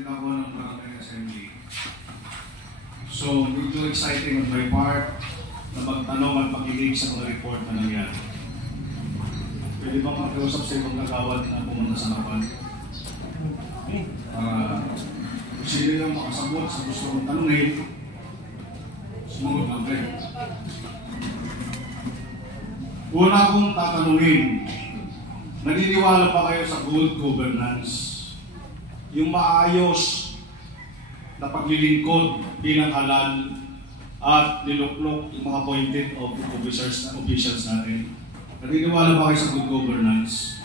din ako ng Barangay Assembly. So, medyo exciting on my part na magtanong at makinig sa mga report na nangyari. Pwede ba makiusap sa ibang kagawad na pumunta sa harapan? Kung sino yung makasabot sa gusto kong tanungin, sumunod lang kayo. Una kong tatanungin, naniniwala ba kayo sa good governance? Yung maayos na paglilingkod bilang halal at niluklok yung mga appointed officials natin. Naniniwala ba kayo sa good governance?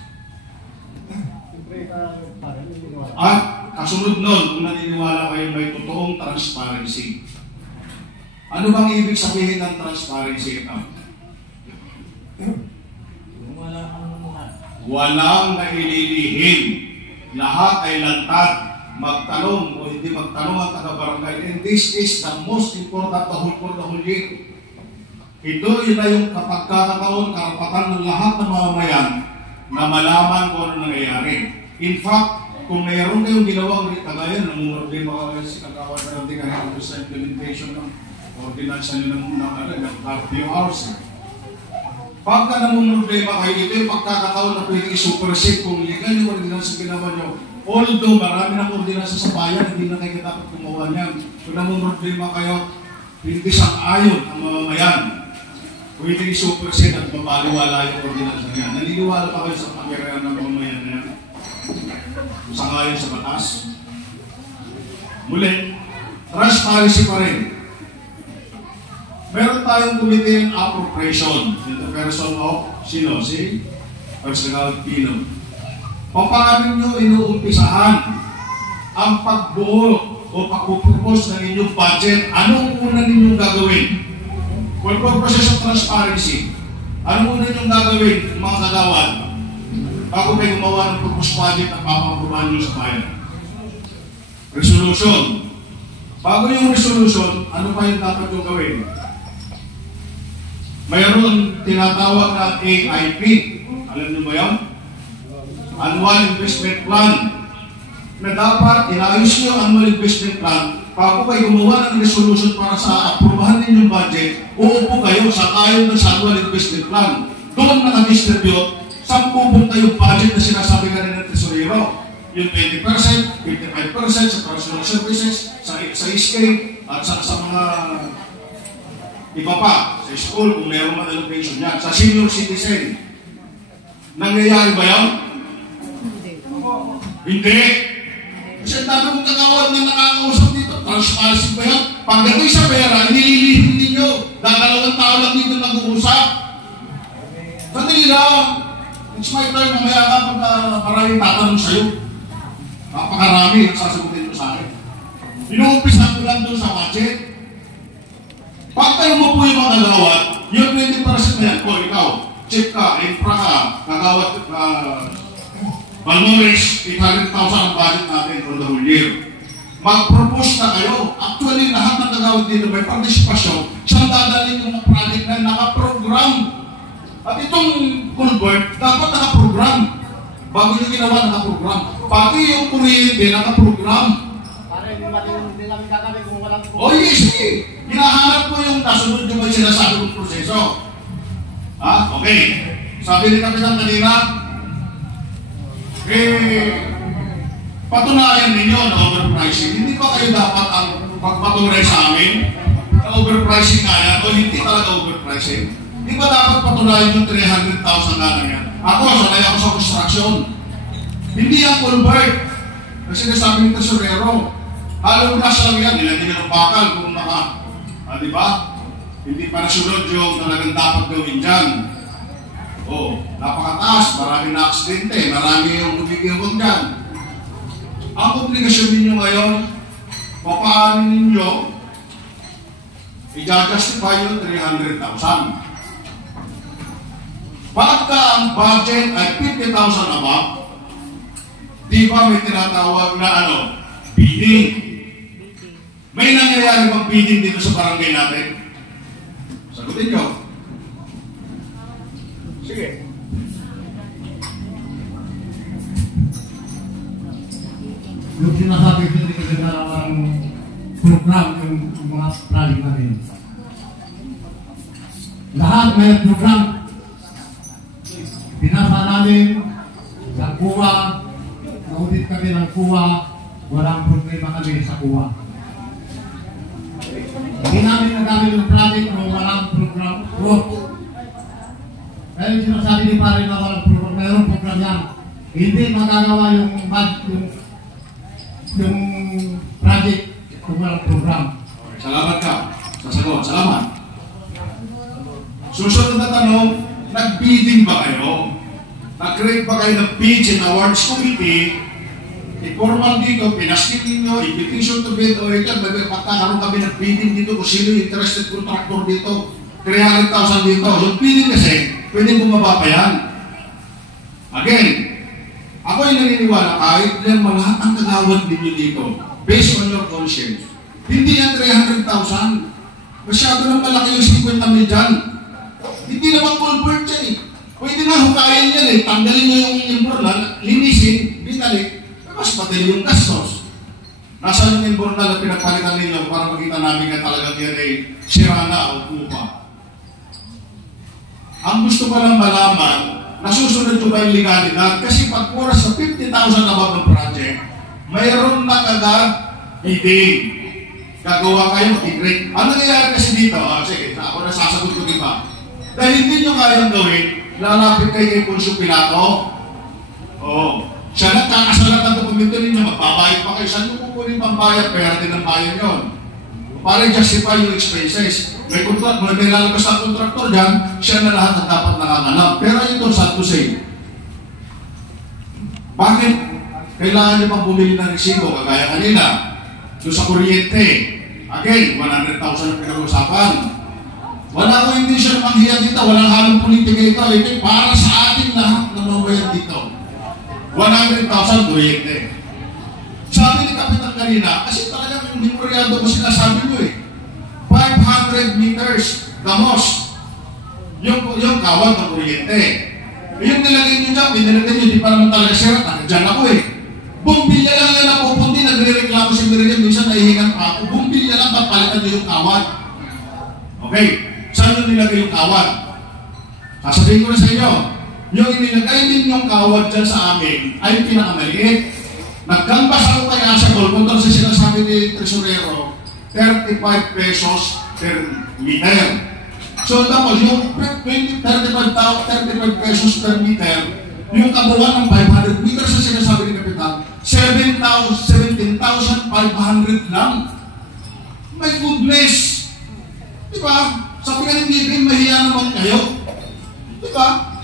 At kasunod nun, kung naniniwala kayo may totoong transparency. Ano bang ibig sabihin ng transparency? Walang naililihim. Lahat ay lantad, magtanong o hindi magtanong ang taga-barangay. And this is the most important for the whole year. Ito yun na yung kapagkakataon, karapatan ng lahat ng mamamayan na malaman kung ano nangyayari. In fact, kung mayroon kayong ginawang kagayan, namumroblema kayo sa kagawa na natin kahit sa implementation ng ordinance nyo ng few hours. Pagka namumroblema kayo, ito yung pagkakataon na pwede i-supersede kung legal yung ordinance na ginawa nyo. Although marami ng ordinance sa bayan, hindi na kayo dapat gumawa niyan. Kung namumroblema kayo, hindi sang-ayon ang mamamayan. Pwede i-supersede at mapaliwala yung ordinance na yan. Naniniwala pa kayo sa pangyarihan ng mamamayan na yan? Sang-ayon sa batas. Muli, transparency pa rin. Meron tayong committee ng appropriation in the person of sino? Si Personal Pino. Paano nyo inuumpisahan ang pagbuo o pagpupropose ng inyong budget? Anong una ninyong gagawin? For purposes of transparency, anong una ninyong gagawin, mga kagawad? Bago kayo gumawa ng proposed budget na papapuruan nyo sa bayan. Resolution. Bago yung resolution, ano pa yung dapat yung gawin? Mayroon tinatawag na AIP. Alam niyo ba yan? Annual Investment Plan. Na dapat inaayos niyo ang annual investment plan bago kayo gumawa ng resolution para sa aprobahan ninyong budget, uupo kayo sa ayon ng annual investment plan. Doon naka-distribute 10 yung budget na sinasabi ka rin ng tesorero. Yung 20%, 55% sa personal services, sa SK, at sa mga iba pa, sa school, kung meron man allocation yan. Sa senior citizen, nangyayari ba yan? Hindi. Kasi ang dami kong kagawad na nakakausap dito. Transparency ba yan? Pagdating sa pera, inililihim ninyo. Dalawang tao lang dito nag-uusap. Sandali lang. It's my turn. Mamaya ka pag maraming tatanong sa'yo. Napakarami ang sasagutin mo sa akin. Inuumpisa ko lang doon sa budget. Pag tayo mo po yung mga kagawad, yung 20% na yan, kung ikaw, check ka, infra ka, kagawad, Balmores, 800,000 ang budget natin for the whole year. Mag-propose na kayo. Actually, lahat ng kagawad dito may participasyon, siyang dadalhin yung project na nakaprogram. At itong culvert, dapat nakaprogram. Bago yung ginawa, nakaprogram. Pati yung kuryente, nakaprogram. Para hindi namin gagawin kung walang program. Oh yes, hinahanap ko yung nasunod yung may sinasabi kong proseso. Okay. Sabi ni Kapitan kanina, patunayan ninyo na overpricing. Hindi ba kayo dapat ang pagpatunay sa amin na overpricing kaya o hindi talaga overpricing? Hindi ba dapat patunayan yung 300,000 na lang yan? Ako, sanay ako sa construction. Hindi ang culvert. Kasi nasabi ni Tesorero, halong gas lang yan, nilagyan ng bakal kung di ba? Hindi pa nasunod yung talagang dapat gawin dyan. Napakataas, marami na aksidente, marami yung nagigilwag dyan. Ang obligasyon ninyo ngayon, papaano ninyo i-justify yung 300,000. Pagka ang budget ay 50,000 above, di ba may tinatawag na bidding? May nangyayari bang bidding dito sa barangay natin? Sagutin nyo. Sige. Yung sinasabi ko ginawang program yung mga project namin. Lahat may program. Pinasa namin sa kuwa, naudit kami ng kuwa, walang problema kami sa kuwa. Hindi namin nagamit yung project kung walang program work. Kaya yung sinasabi ni pare na walang program, mayroong program yan. Hindi magagawa yung project kung walang program. Salamat ka. Sasagot. Salamat. Susunod na tanong, nag-bidding ba kayo? Nag-create ba kayo ng bids and awards committee? I-formal dito, pinaskip ninyo, invitation to bid, o ito, magkakaroon kami ng bidding dito kung sino yung interested contractor dito. 300,000 dito. Yung bidding kasi, pwede bumaba pa yan. Again, ako yung naniniwala kahit yan lahat ang kagawad ninyo dito, based on your conscience. Hindi yan 300,000. Masyado nang malaki yung 50 mil dyan. Hindi naman convert yan eh. Pwede na hukayan yan eh. Tanggalin nyo yung imbornal, linisin, binalik, mas patili yung gastos. Nasaan yung imbornal na pinagpalitan ninyo para makita namin na talagang yan ay sira na o kupa. Ang gusto ko lang malaman, nasusunod ko ba yung legalidad? Kasi pag oras sa 50,000 na ba ng project, mayroon na kagad bidding. Gagawa kayo, i-grade. Ano nangyayari kasi dito? Sige, ako na sasagot ko diba? Dahil hindi nyo kayang gawin, lalapit kayo kay Poncio Pilato. Siya nagkakasalat ng dokumento ninyo, magbabayad pa kayo. Saan nyo kukunin pambayad? Pera din ang bayan yun. Para justify yung expenses. May lalabas ang kontraktor dyan, siya na lahat ang dapat nakakanap. Pero ito, sad to say, bakit kailangan nyo pang bumili ng resibo? Kagaya kanina, doon sa kuryente, again, 100,000 ang pinag-usapan. Wala ko intention ng manghiyan dito, walang halong politika ito. Ito para sa ating lahat na mabayan dito. 100,000 kuryente. Sabi ni Kapitan kanina, kasi talagang memoryado ko sinasabi mo eh. 500 meters gamos. Yung kawad ng kuryente. Yung nilagay nyo dyan, pinilagay nyo, di pa naman talaga siya, dyan ako eh. Bumbilya lang yan ako, kundi nagre-reklamo si Miriam, minsan nahihingan pa ako. Bumbilya lang, papalitan nyo yung kawad. Okay, saan nyo nilagay yung kawad? Sasabihin ko na sa inyo, yung inilagay din yung kawad dyan sa amin ay pinakamaliit. Nagkanbas ako kay Asabol, kung doon sa sinasabi ni Tresorero, 35 pesos per meter. So tapos yung 35 pesos per meter, yung kabuuan ng 500 meters sa sinasabi ni Kapitan, 17,500 lang. My goodness! Diba? Sabi ka ni Bibin, mahiya naman kayo. Diba?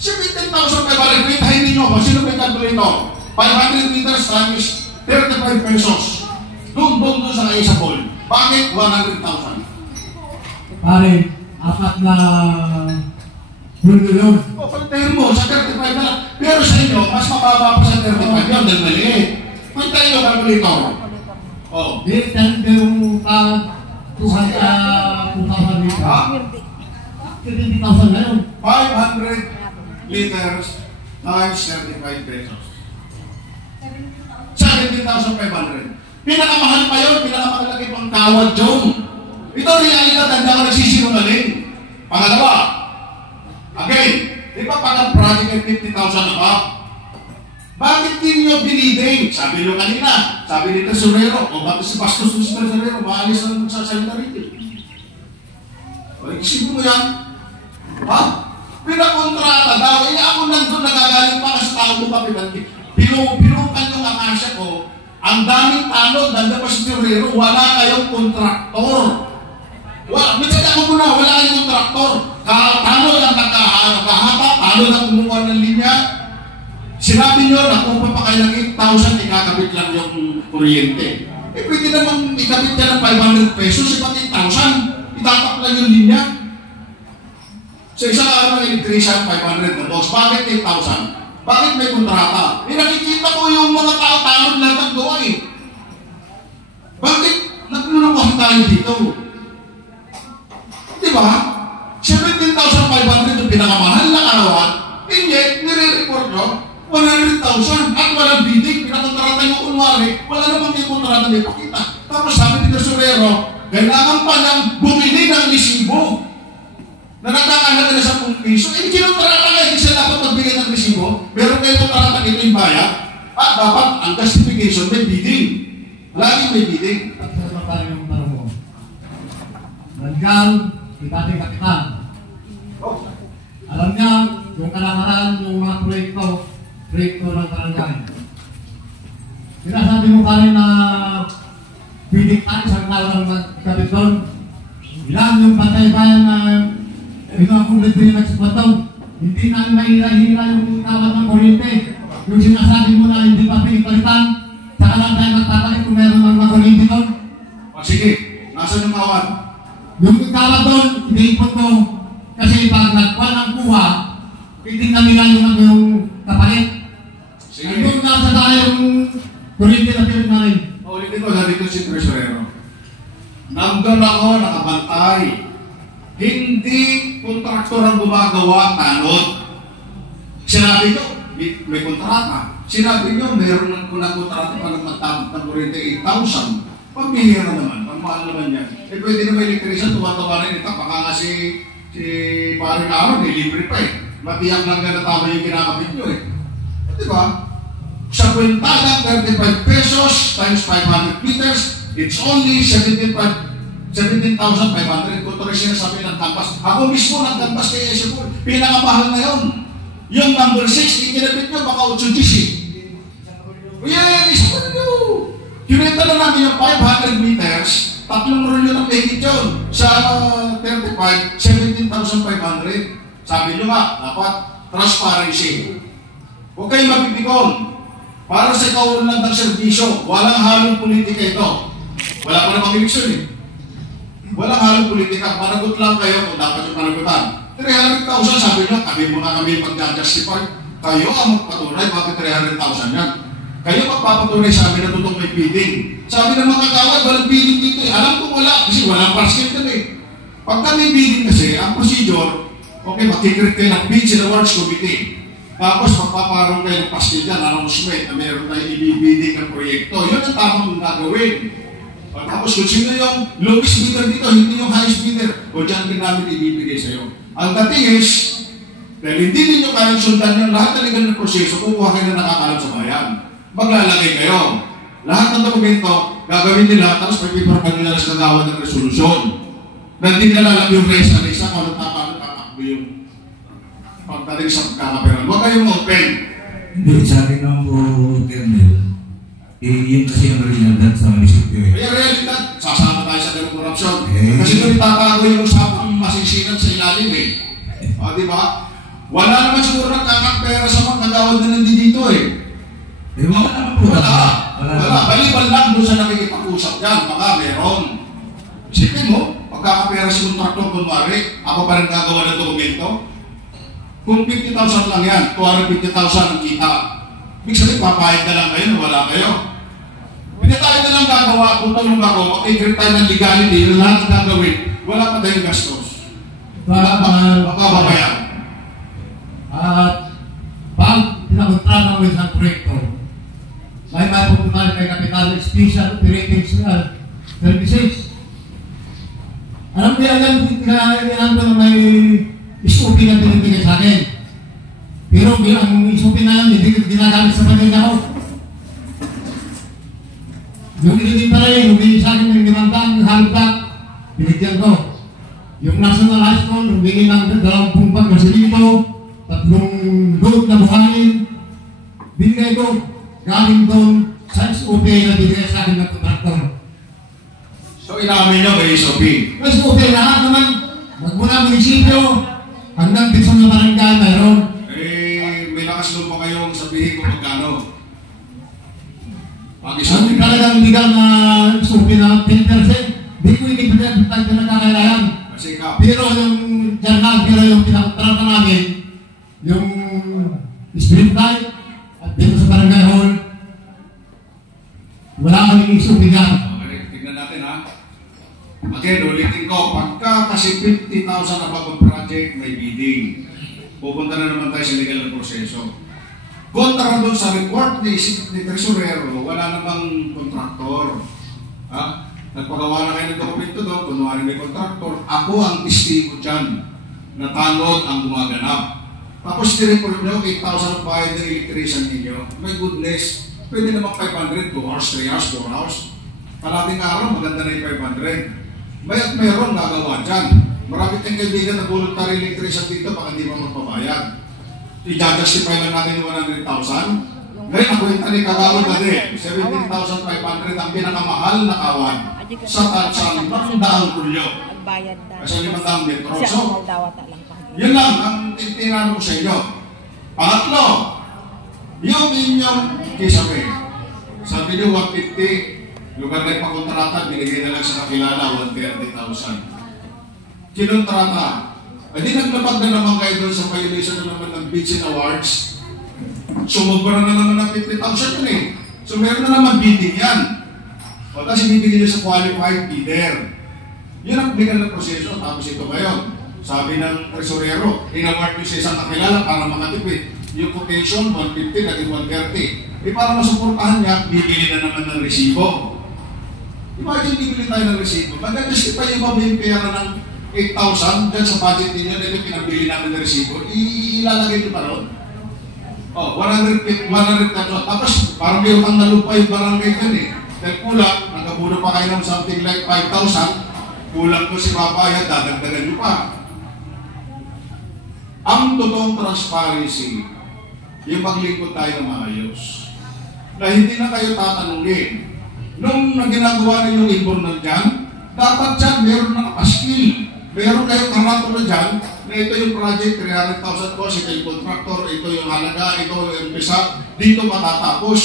17,500, pintahin ninyo ako. Sino may calculator? 500 meters times 35 pesos. Doon sa Isabol. Bakit 100,000? Pare, apat na yun. Pantayin mo, sa 35 na lang. Pero sa inyo, mas mababa pa sa 35 yun, dahil maliit. Pantayin mo, calculator. Di, yung 2,000 dito. 70,000 na yun. 500 liters times 35 pesos. 17,500. Pinakamahal pa yun, pinakamalaki pang kawad yun. Ito realidad, hindi ako nagsisinungaling. Pangalawa, again, di ba pag ang project ay 50,000 na ba? Bakit din nyo biniding? Sabi nyo kanina, sabi ni Tesorero, o bakit si Bastos ni Tesorero, maalis na magsasalita rito. O, isipin mo yan. Ha? Pinakontrata daw, ako nandun nagagaling pa sa tao mo kapitan. Pinukan yung akasya ko, ang daming tanod, nandun pa si Tesorero, wala kayong kontraktor. Minsan ako muna, wala kayong kontraktor. Tanod ang nakahaba, tanod ang kumuha ng linya. Sinabi nyo, nakuha pa kayo ng 8,000, ikakabit lang yung kuryente. Pwede namang ikabit ka ng 500 pesos, ipat 8,000, itatak lang yung linya. Sa isang araw ng electrician, 500 na boss. Bakit 8,000? Bakit may kontrata? Nakikita ko yung mga tao-tao na nagagawa eh. Bakit nagluluwag tayo dito? Diba? 17,500 yung pinakamahal na kawan, and yet, nire-report nyo, 100,000 at walang bidding, pinakontrata yung kunwari, wala namang may kontrata may pakita. Tapos sabi ni Tesorero, kailangan pa lang bumili ng resibo na nakakahalaga na 10 piso. Eh, kinontrata nga, hindi siya dapat magbigay ng resibo, pero kayo kontrata ito yung bayad, at dapat ang justification may bidding. Laging may bidding. At sa pa rin yung tanong mo. Nandiyan, si dating kapitan. Alam niya, yung kalakaran, yung mga proyekto ng barangay. Sinasabi mo pa rin na bidding tayo sa tao ng kapitan. Ilan yung patay-bayan na akong libre na nagsikwataw. Hindi namin mahira-hira yung tawag ng kuryente. Yung sinasabi mo na hindi pa pinipalitan, saka lang tayo magpapalit kung meron ng mga kuryente doon. O sige, nasa yung kawan? Yung kawad doon, iniipot ko. Kasi pag nagkuhan ng kuha, titignan nila yung kapalit. Sige. Doon nasa tayo yung kuryente na pilit na rin. Ulitin ko, sabi ko si Tresorero. Nandun ako, nakabantay. Hindi kontraktor ang gumagawa, tanod. Sinabi ko, may kontrata. Sinabi nyo, meron ng kontrata pa magtapot ng kuryente 8,000. Pambihira naman, pamahal naman yan. Eh pwede na may elektrisan, tumatawa rin ito. Baka nga si Paring Aaron, libre pa eh. Matiyak lang na tama yung kinakapit nyo eh. Diba? Sa kwenta lang, 35 pesos times 500 meters, it's only 17,500. Kung ito rin sinasabi ng canvas. Ako mismo nag-canvas kay Esipol. Pinakamahal na yun. Yung number 6, ikinabit nyo, baka 8 yan, isa ko nyo. Kinita na namin yung 500 meters, 3 rolyo ng pekit yun. Sa 35, 17,500. Sabi nyo nga, dapat transparency. Huwag kayong mapipikon. Para sa kauunlad ng serbisyo, walang halong politika ito. Wala pa namang eleksyon eh. Walang halong politika. Panagot lang kayo kung dapat yung panagutan. 300,000 sabi nyo, kami muna kami mag-justify. Kayo ang magpatunay, bakit 300,000 yan? Kayo magpapatunay sa amin na totoong may bidding. Sabi ng mga kawad, walang bidding dito eh. Alam ko wala, kasi walang parcel dito eh. Pagka may bidding kasi, ang procedure, okay, makikrit kayo ng bids and awards committee. Tapos magpaparong kayo ng pastil dyan, announcement na meron tayo ibibidding ng proyekto. Yun ang tamang gagawin. Tapos kung sino yung lowest bidder dito, hindi yung highest bidder, o dyan din namin ibibigay sa'yo. Ang dating is, dahil hindi ninyo kayang sundan yung lahat na legal ng proseso, kukuha kayo na nakakalam sa bayan. Maglalagay kayo. Lahat ng dokumento, gagawin nila, tapos pagpiparkan nila sa kagawad ng resolusyon. Na hindi nila alam yung resa na isa, kung ano tatakbo yung pagdating sa pagkakaperan. Huwag kayong open. Hindi, sa akin lang po, Colonel. Yun kasi yung realidad sa munisipyo eh. Kaya realidad, sasama tayo sa korupsyon. Kasi ito itatago yung usapang masisinan sa ilalim eh. O, di ba? Wala naman siguro nagkakapera sa mga kagawad na nandito eh. Eh, wala naman po. Wala. Baliban lang doon sa nakikipag-usap dyan. Baka meron. Isipin mo, pagkakapera si kontraktor, kunwari, ako pa rin gagawa ng dokumento. Kung 50,000 lang yan, 250,000 ang kita. Ibig sabihin, papayag na lang kayo, wala kayo. Hindi tayo na lang gagawa, kung tulong ako, mag-increase tayo ng legality, yung lahat ng gagawin, wala pa tayong gastos. Baka babayan. At pag pinakontrata mo isang proyekto, may mapupunta kay Kapitan Special Operating Services. Alam ko yan ko na may SOP na pinipigay sa akin. Pero ang SOP na yan, hindi ginagamit sa pamilya ko. Yung hindi pa rin, humingi sa akin ng limandang halda, binigyan ko. Yung National High School, humingi ng 20 pagkasilito, 3 load na buhayin, binigay ko. Galing doon sa SOP na binigay sa akin ng kontraktor. So inamin nyo may SOP? May SOP lahat naman. Magmula munisipyo hanggang dito sa barangay mayroon. Eh, may lakas doon pa kayong sabihin kung magkano. Ang talagang legal na SOP na 10%, di ko ikipagod tayo na kakailangan. Kasi ka. Pero yung journal, pero yung pinakontrata namin, yung street light, at dito sa barangay hall, wala kaming SOP yan. Tignan natin ha. Again, ulitin ko, pagka kasi 50,000 na pag project, may bidding. Pupunta na naman tayo sa legal na proseso. Kontra doon sa report ni Tresurero, wala namang kontraktor. Ha? Nagpagawa na kayo ng dokumento doon, kunwari may kontraktor, ako ang testigo dyan na tanod ang gumaganap. Tapos tinipol nyo, 8,000 ang bayad ng electrician ninyo. My goodness, pwede naman 500, 2 hours, 3 hours, 4 hours. Kalating araw, maganda na yung 500. Mayroon gagawa dyan. Marami tayong kaibigan na voluntary electrician dito, baka hindi mo magpabayad. I-justify lang natin yung 100,000. Ngayon, ako yung tani kagawad na rin. 17,500 ang pinakamahal na kawan sa tansang daang kulyo. Kasi 500 metro. So, yun lang ang tinanong ko sa inyo. Pangatlo, yung inyong kisabi. Sabi niyo 150, lugar na ipakontrata, binigay na lang sa kakilala 130,000. Kinontrata. Hindi naglapag na naman kayo doon sa violation na naman ng Bids and Awards. Sumubra na naman ng 50,000 yun eh. So meron na naman bidding yan. O tapos ibibigay nyo sa qualified bidder. Yun ang legal na proseso. Tapos ito ngayon, sabi ng tresurero, in-award nyo sa isang kakilala para makatipid. Yung quotation, 150, naging 130. Para masuportahan niya, bibili na naman ng resibo. Imagine, bibili tayo ng resibo. Mag-justify yung ba yung pera ng 8,000 dyan sa budget ninyo, dito pinabili namin ng resibo, ilalagay nyo pa ron. Oh, 100,000. Tapos, parang may utang na lupa yung barangay dyan eh. Dahil kulang, nagkabuno pa kayo ng something like 5,000, kulang ko si Papaya, dadagdagan nyo pa. Ang totoong transparency, yung maglingkod tayo ng maayos. Na hindi na kayo tatanungin. Nung ginagawa ninyong informal dyan, dapat dyan meron nakapaskil. Meron kayong karatula dyan na ito yung project, 300,000 ko, ito yung contractor, ito yung halaga, ito yung umpisa, dito matatapos.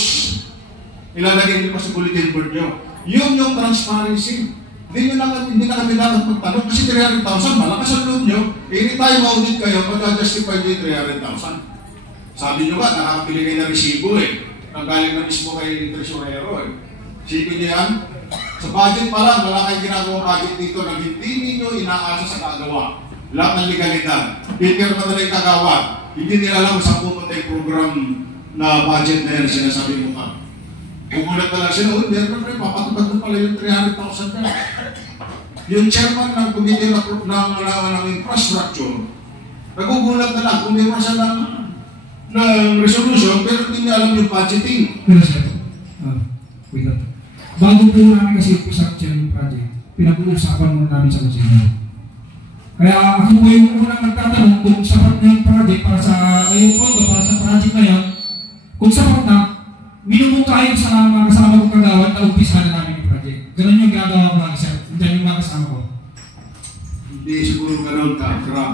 Ilalagay nyo pa sa bulletin board nyo. Yun yung transparency. Hindi na kami dapat magtanong kasi 300,000, malakas ang loan nyo. Hindi tayo ma-audit kayo, mag-justify nyo yung 300,000. Sabi nyo ba, nakakapili kayo na resibo eh. Nanggaling na mismo kay Tresurero eh. Sipin niyo yan? Sa budget pa lang, wala kayong ginagawa budget dito na hindi ninyo inaasa sa kagawa. Lahat ng legalidad. Peter pa na yung kagawa. Hindi nila alam sa pupunta yung program na budget na yan sinasabi mo ka. Kukulat na lang sila, meron papatupad mo pala yung 300,000 na. Yung chairman ng committee ng infrastructure, nagugulat na lang kung meron siya ng resolution, pero hindi niya alam yung budgeting. Pero sir, wait lang. Bago po namin kasi infrastructure yung project, pinag-uusapan muna namin sa konsenyo. Kaya ako po yung unang nagtatanong kung sapat na yung project para sa ngayong kondo, para sa project na yan. Kung sapat na, minumungkahin sa mga kasama kong kagawad na umpisa na namin yung project. Ganun yung ginagawa ko lang, sir. Diyan yung mga kasama ko. Hindi siguro ganun ka, Grab.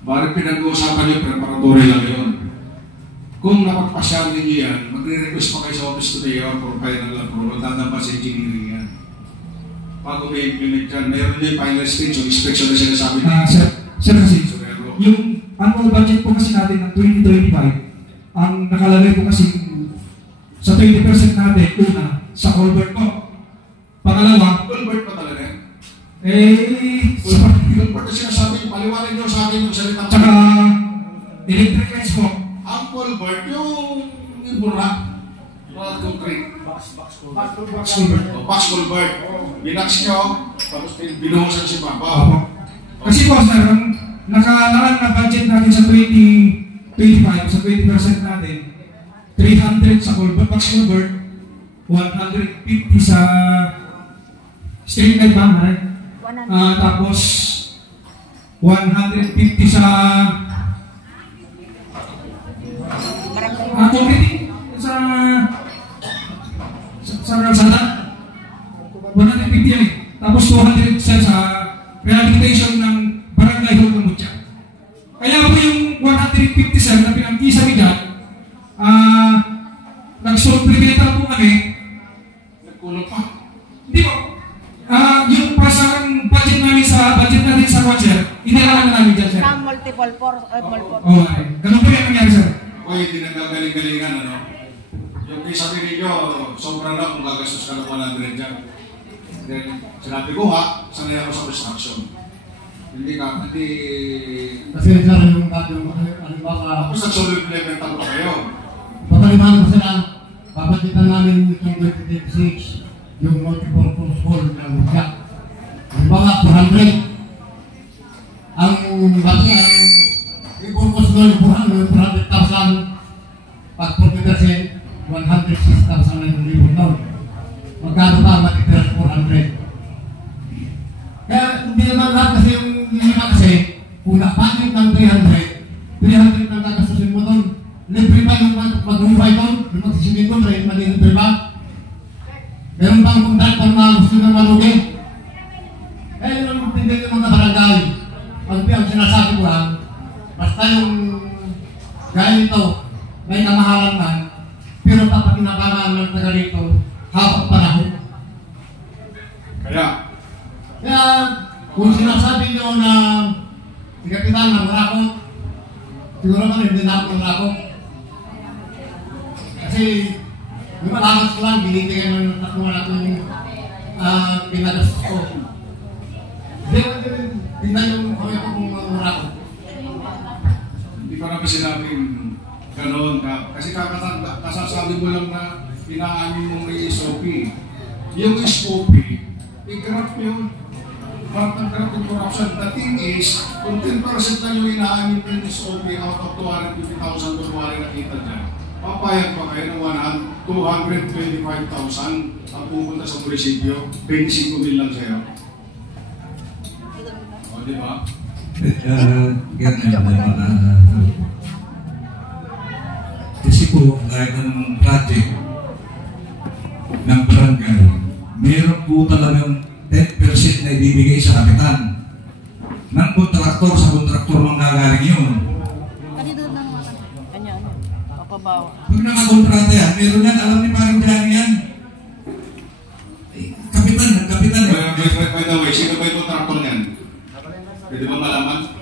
Bakit pinag-uusapan yung preparatory lang yun? Kung napagpasyahan ninyo yan, magre-request pa kayo sa office to the year for final approval, dadapa sa engineering yan. Bago may implement yan, mayroon niya yung final stage of inspection na sinasabi niya. Sir kasi, yung annual budget po kasi natin ng 2025, ang nakalagay po kasi sa 20% natin, una, sa culvert po. Pangalawa, Culvert pa talaga yan? Culvert na sinasabi, paliwanag nyo sa akin yung salitang tsaka electric lines po. ang culvert, yung burra, concrete. Box Culvert. Box culvert. Binax nyo, tapos binuhusan si Papa. Opo. Kasi po, sir, ang nakalaan na budget natin sa 2025, sa 20% natin, 300 sa culvert, box culvert, 150 sa street light ba, right? Tapos 150 sa concrete sa kalsada. 150 yan eh. Tapos 200 sa rehabilitation ng barangay hall ng Mutya. Kaya po yung 150 sir na pinangkisa ni Dad, nag-supplemental po kami. Nagkulong pa. Hindi po. Yung pasang budget namin sa Roger, inilalaan na namin dyan, sir. Sa multiple for Ganun po yung nangyari, sir. Uy, hindi nagagaling-galingan, ano? Yung kay sabi ninyo, sobrang na kung gagastos ka ng 100 dyan. Then, sinabi ko ha, sanay ako sa construction. Hindi. Kasi sir, yung halimbawa, Tapos nag-solid implemental pa kayo. Papalimanan ko sila, papatitan namin itong 2026 yung multi-purpose hall ng Mutya. Yung mga 400. Ang i-purpose hall, 400,000 pag 40%, 106,000 na yung libon doon. Magkano pa matitira sa 400? Kaya hindi naman lahat kasi yung lima kasi, kung nakapagin ng 300 ng kakasusin mo doon, libre pa yung mag-hubay doon, yung magsisibin doon, libre pa. Meron pang kontraktor na gusto na malugi. Eh, yun ang pindin ng mga barangay. Ang sinasabi ko lang, basta yung gaya nito, may kamahalan man, pero papakinabangan ng taga rito, habang panahon. Kaya, kung sinasabi nyo na si Kapitan ng Rakot, siguro man hindi na ako ng Rakot. Kasi, yung malakas ko lang, binibigay mo ng tatlong akong pinagastos ko. Tingnan yung kami ko kung Rakot. hindi ko naman sinabing gano'n ka. Kasi kasasabi mo lang na pinaamin mo may SOP. Yung SOP, i-graph yun. Part ng graph ng corruption. The thing is, kung 10% na yung inaamin ng SOP out of 250,000 kunwari nakita dyan, papayag pa kayo ng 225,000 ang pupunta sa munisipyo, 25,000 lang sa'yo. O, di ba? Kasi po, kahit anong project ng barangay, meron po talagang 10% na ibibigay sa kapitan. Ng kontraktor sa kontraktor manggagaling yun. Kanya, papabawa. Pag nakakontrata yan, meron yan, alam ni parang dyan yan. Kapitan. By the way, sino ba yung kontraktor niyan? Pwede ba malaman?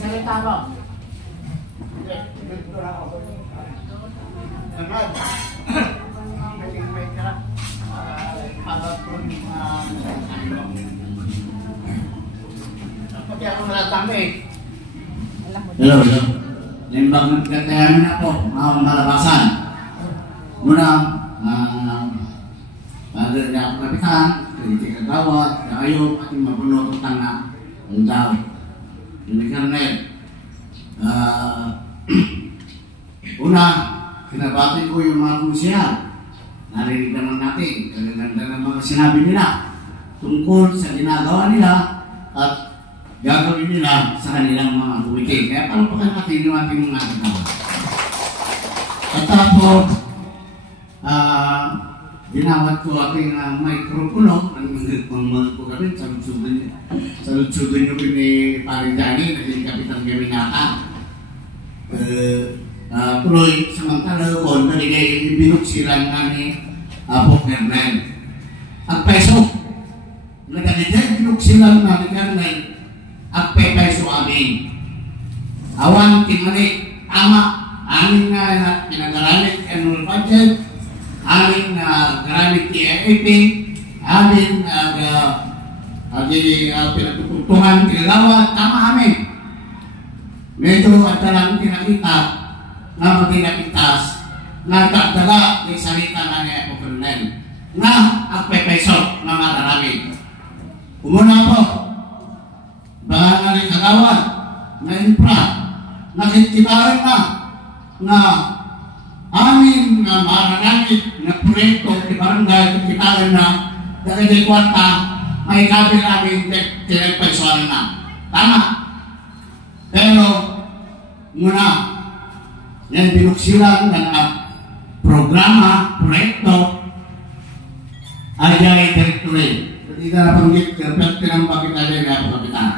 Salita mo. Hello. Limbang nagkakayaman na po, mga malabasan. Muna, pagod na ako kapitan, kaya kagawad, kaayok, at yung mabunot ang tanga, ang daw. Yung karnet. Una, kinabati ko yung mga kusiyan. Narinig naman natin, kagaganda ng mga sinabi nila tungkol sa ginagawa nila at gagawin nila sa kanilang mga komite. Kaya palapakan natin yung ating mga kagawa. At tapos, ginawat ko aking microphone, nagmamahal ko kami, salutsugan nyo kami ni Paring Dani, naging kapitan kami nata. Tuloy, samantala ko, naligay binuksilan kami Apo Kernel. Ang peso, nagalitin, binuksilan namin Kernel, ang peso amin. Awan, tinmalik, tama, amin na pinagaramit annual budget, amin na garamit TFP, amin pinatutungan, tinalawa, tama amin. Medyo at talang pinakita na magpinapitas na dagdaga ng salita na niya po Colonel na ang pepeso na mararami. Umuna po, baka nga rin kagawad na infra, nakikitaran na amin na mararamit na proyekto di barangay, nakikitaran na dahil di kwarta, may kabil namin tinagpaisoan na. Tama. Pero, muna, yan binuksilan ng programa, proyekto, ayay direktore. Hindi na napanggit, kapag tinambak kita rin na kapitan.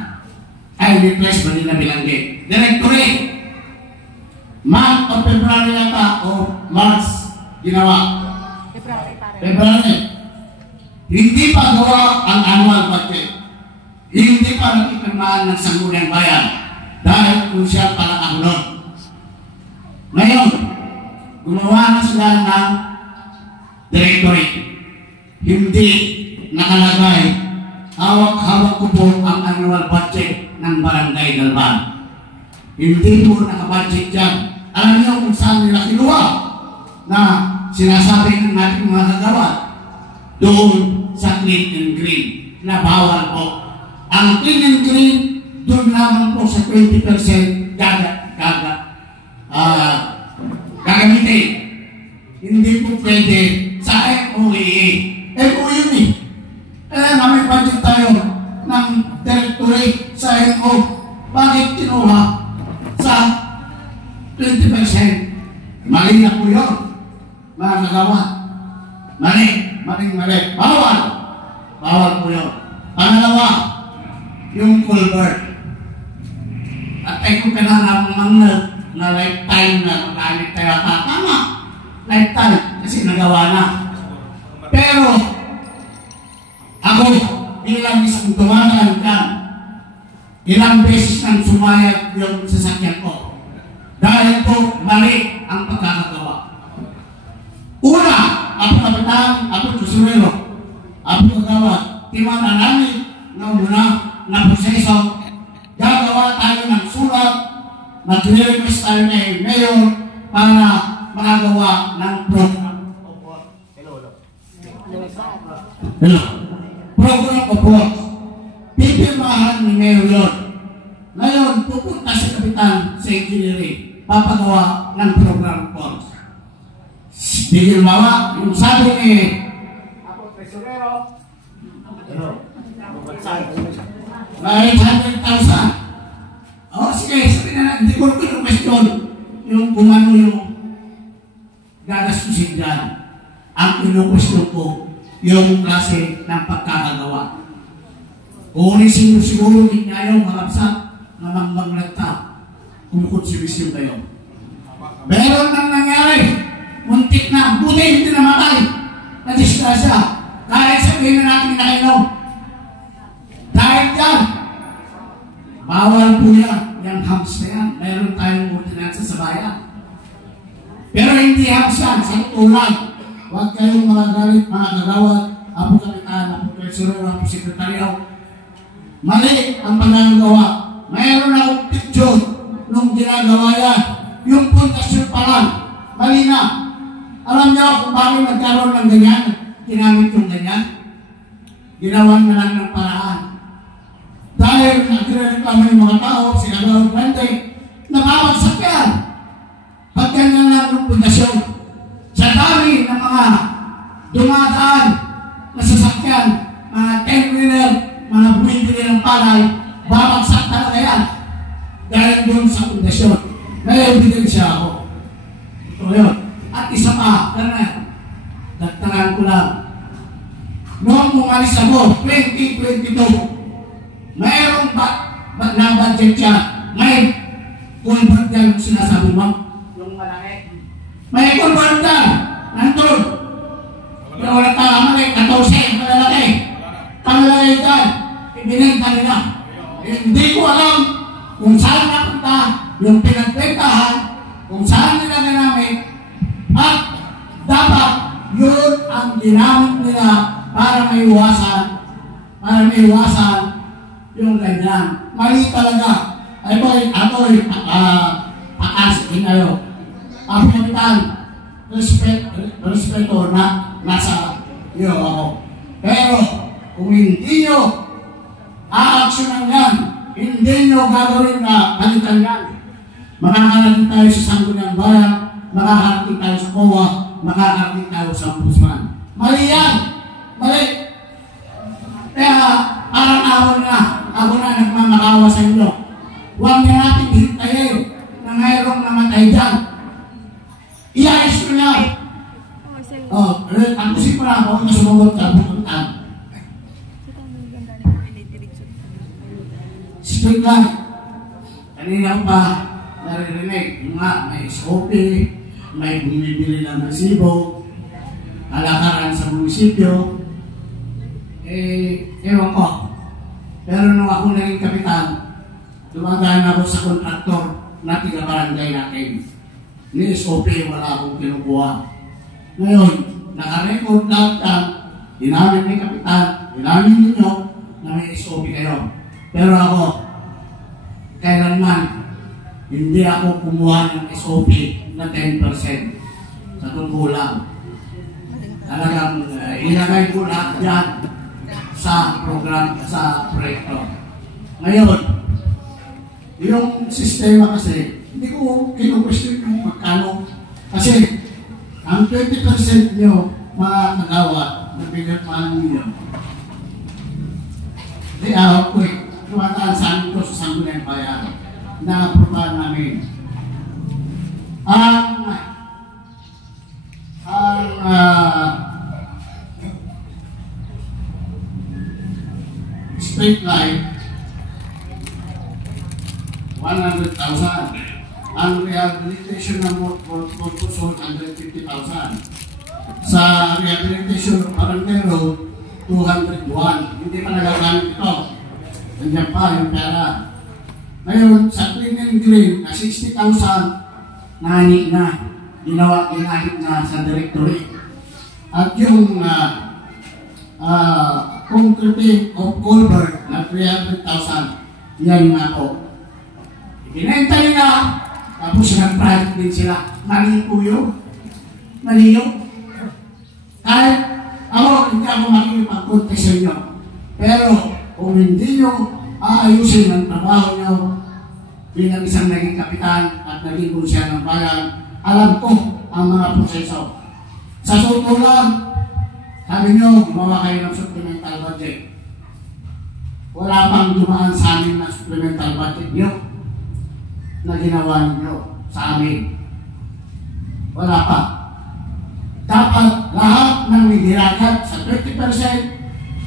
Ay, request ba nila bilanggit? Direktore, month of February yata o March ginawa. February. Hindi pa gawa ang annual budget. Hindi pa nakipirmahan ng Sangguniang Bayan dahil kung siya pala kakulot. Ngayon, gumawa na sila ng directorate. Hindi nakalagay, hawak-hawak ko po ang annual budget ng Barangay Galban. Hindi po nakabudget dyan. Alam niyo kung saan nila kinuha na sinasabi ng ating mga kagawa? Doon sa clean and green na bawal po. Ang clean and green, doon naman po sa 20% gagamitin. Hindi po pwede sa MOEA. MOE yun eh. Kaya namin budget tayo ng directorate sa MO. Bakit kinuha sa 20%? Mali na po yun, mga kagawa. Mali. Bawal po yun. Pangalawa, yung culvert. At ay kung kailangan na lifetime na magamit tayo. Tama, lifetime, kasi nagawa na. Pero, ako, bilang isang dumadaan dyan, ilang beses nang sumayag yung sasakyan ko. Dahil po, mali ang pagkakagawa. Una, ako kapitan, ako kusurero, ako kagawa, timana namin na muna na proseso, gagawa tayo ng sulat, mag-request tayo ng mayor para makagawa ng program. Program of work. Pipirmahan ni mayor yun. Ngayon, pupunta sa kapitan sa engineering, papagawa ng program of work. Pipirmawa, yung sabi ni Ako, tresurero. may 100,000. O sige, sabi na, hindi ko yung question yung kung ano yung gagastusin dyan. Ang ino-question ko, yung klase ng pagkakagawa. Kung siguro hindi ayaw malapsat na magmaglagta, kumukonsumisyon kayo. Meron nang nangyari, muntik na, buti hindi namatay, na-disgrasya, kahit sabihin na natin nakainom. Dahil dyan, bawal po yung hams na yan. Meron tayong ordinansa sa bayan. Pero hindi hams yan, sa tulang. Huwag kayong magagalit, mga kagawad, apo kapitan, apo treasurer, apo sekretaryo. Mali ang pagkakagawa. Mayroon akong picture nung ginagawa yan. Yung pundasyon pa lang, mali na. Alam niyo kung bakit nagkaroon ng ganyan, ginamit yung ganyan? Ginawan na lang ng paraan. Dahil nagre-reklamo yung mga tao, sinagawa ng rente, namamagsak yan. Pag ganyan lang ng pundasyon, sa dami ng mga dumadaan na sasakyan, mga 10-wheeler, mga bumibili ng palay, babagsak talaga yan. Dahil doon sa pundasyon. May ebidensya ako. Ito yun. At isa pa, dagtaran ko lang. Noong umalis ako, 2022, mayroong na budget siya. May convert yan sinasabi mo. Yung malaki. May convert yan. Nandun. Pero wala tala mali. 14, malalaki. Pangalagay dyan. Ibinenta nila. Hindi ko alam kung saan napunta yung pinagbentahan, kung saan nila ginamit, at dapat yun ang ginamit nila para maiwasan yung ganyan. Mali talaga. Ako'y pakasikin kayo. Ang kapitan, respeto na nasa iyo ako. Pero kung hindi nyo aaksyonan yan, hindi nyo gagawin na balikan yan, makakarating tayo sa Sangguniang Bayan, makakarating tayo sa COA, makakarating tayo sa Ombudsman. Mali yan! Mali! Kaya araw-araw na ako na nagmamakawa sa inyo. Huwag na natin hintayin na mayroong namatay dyan. Iayos ko na. Ang kusip ko na ako na sumagot sa bukutan. Speak lang. Kanina pa naririnig nga may SOP, may bumibili ng resibo, kalakaran sa munisipyo. Ewan ko. Pero nung ako naging kapitan, dumadaan ako sa kontraktor na tiga-barangay natin. Ni SOP, wala akong kinukuha. Ngayon, nakarecord lahat yan, inamin ni kapitan, inamin ninyo na may SOP kayo. Pero ako, kailanman, ako kumuha ng SOP na 10% sa tungkulang. Talagang ilagay ko lahat yan sa program, sa proyekto. Ngayon, yung sistema kasi, hindi ko kinu-question yung magkano. Kasi, ang 20% nyo, mga kagawa, na pinagpahan nyo, di ako tumataan sa amin ko sa Sangguniang Bayan na aprobahan namin. Ang street light 100,000. Ang rehabilitation ng Montpusol 150,000. Sa rehabilitation ng Barangay Road 201. Hindi pa nagagamit ito. Nandiyan pa yung pera. Ngayon, sa clean and green na 60,000 nani na ginahit na sa directory. At yung concreting of culvert na 300,000, yan nga po. Binentay na, tapos nag-project din sila. Mali po yun. Mali yun. Kahit ako, hindi ako makikipag-contest sa inyo. Pero kung hindi nyo aayusin ang trabaho nyo bilang isang naging kapitan at naging konsya ng bayan, alam ko ang mga proseso. Sa sutulan, sabi nyo, gumawa kayo ng supplemental budget. Wala pang dumaan sa amin na supplemental budget nyo na ginawa ninyo sa amin. Wala pa. Dapat lahat ng nilagay sa 20%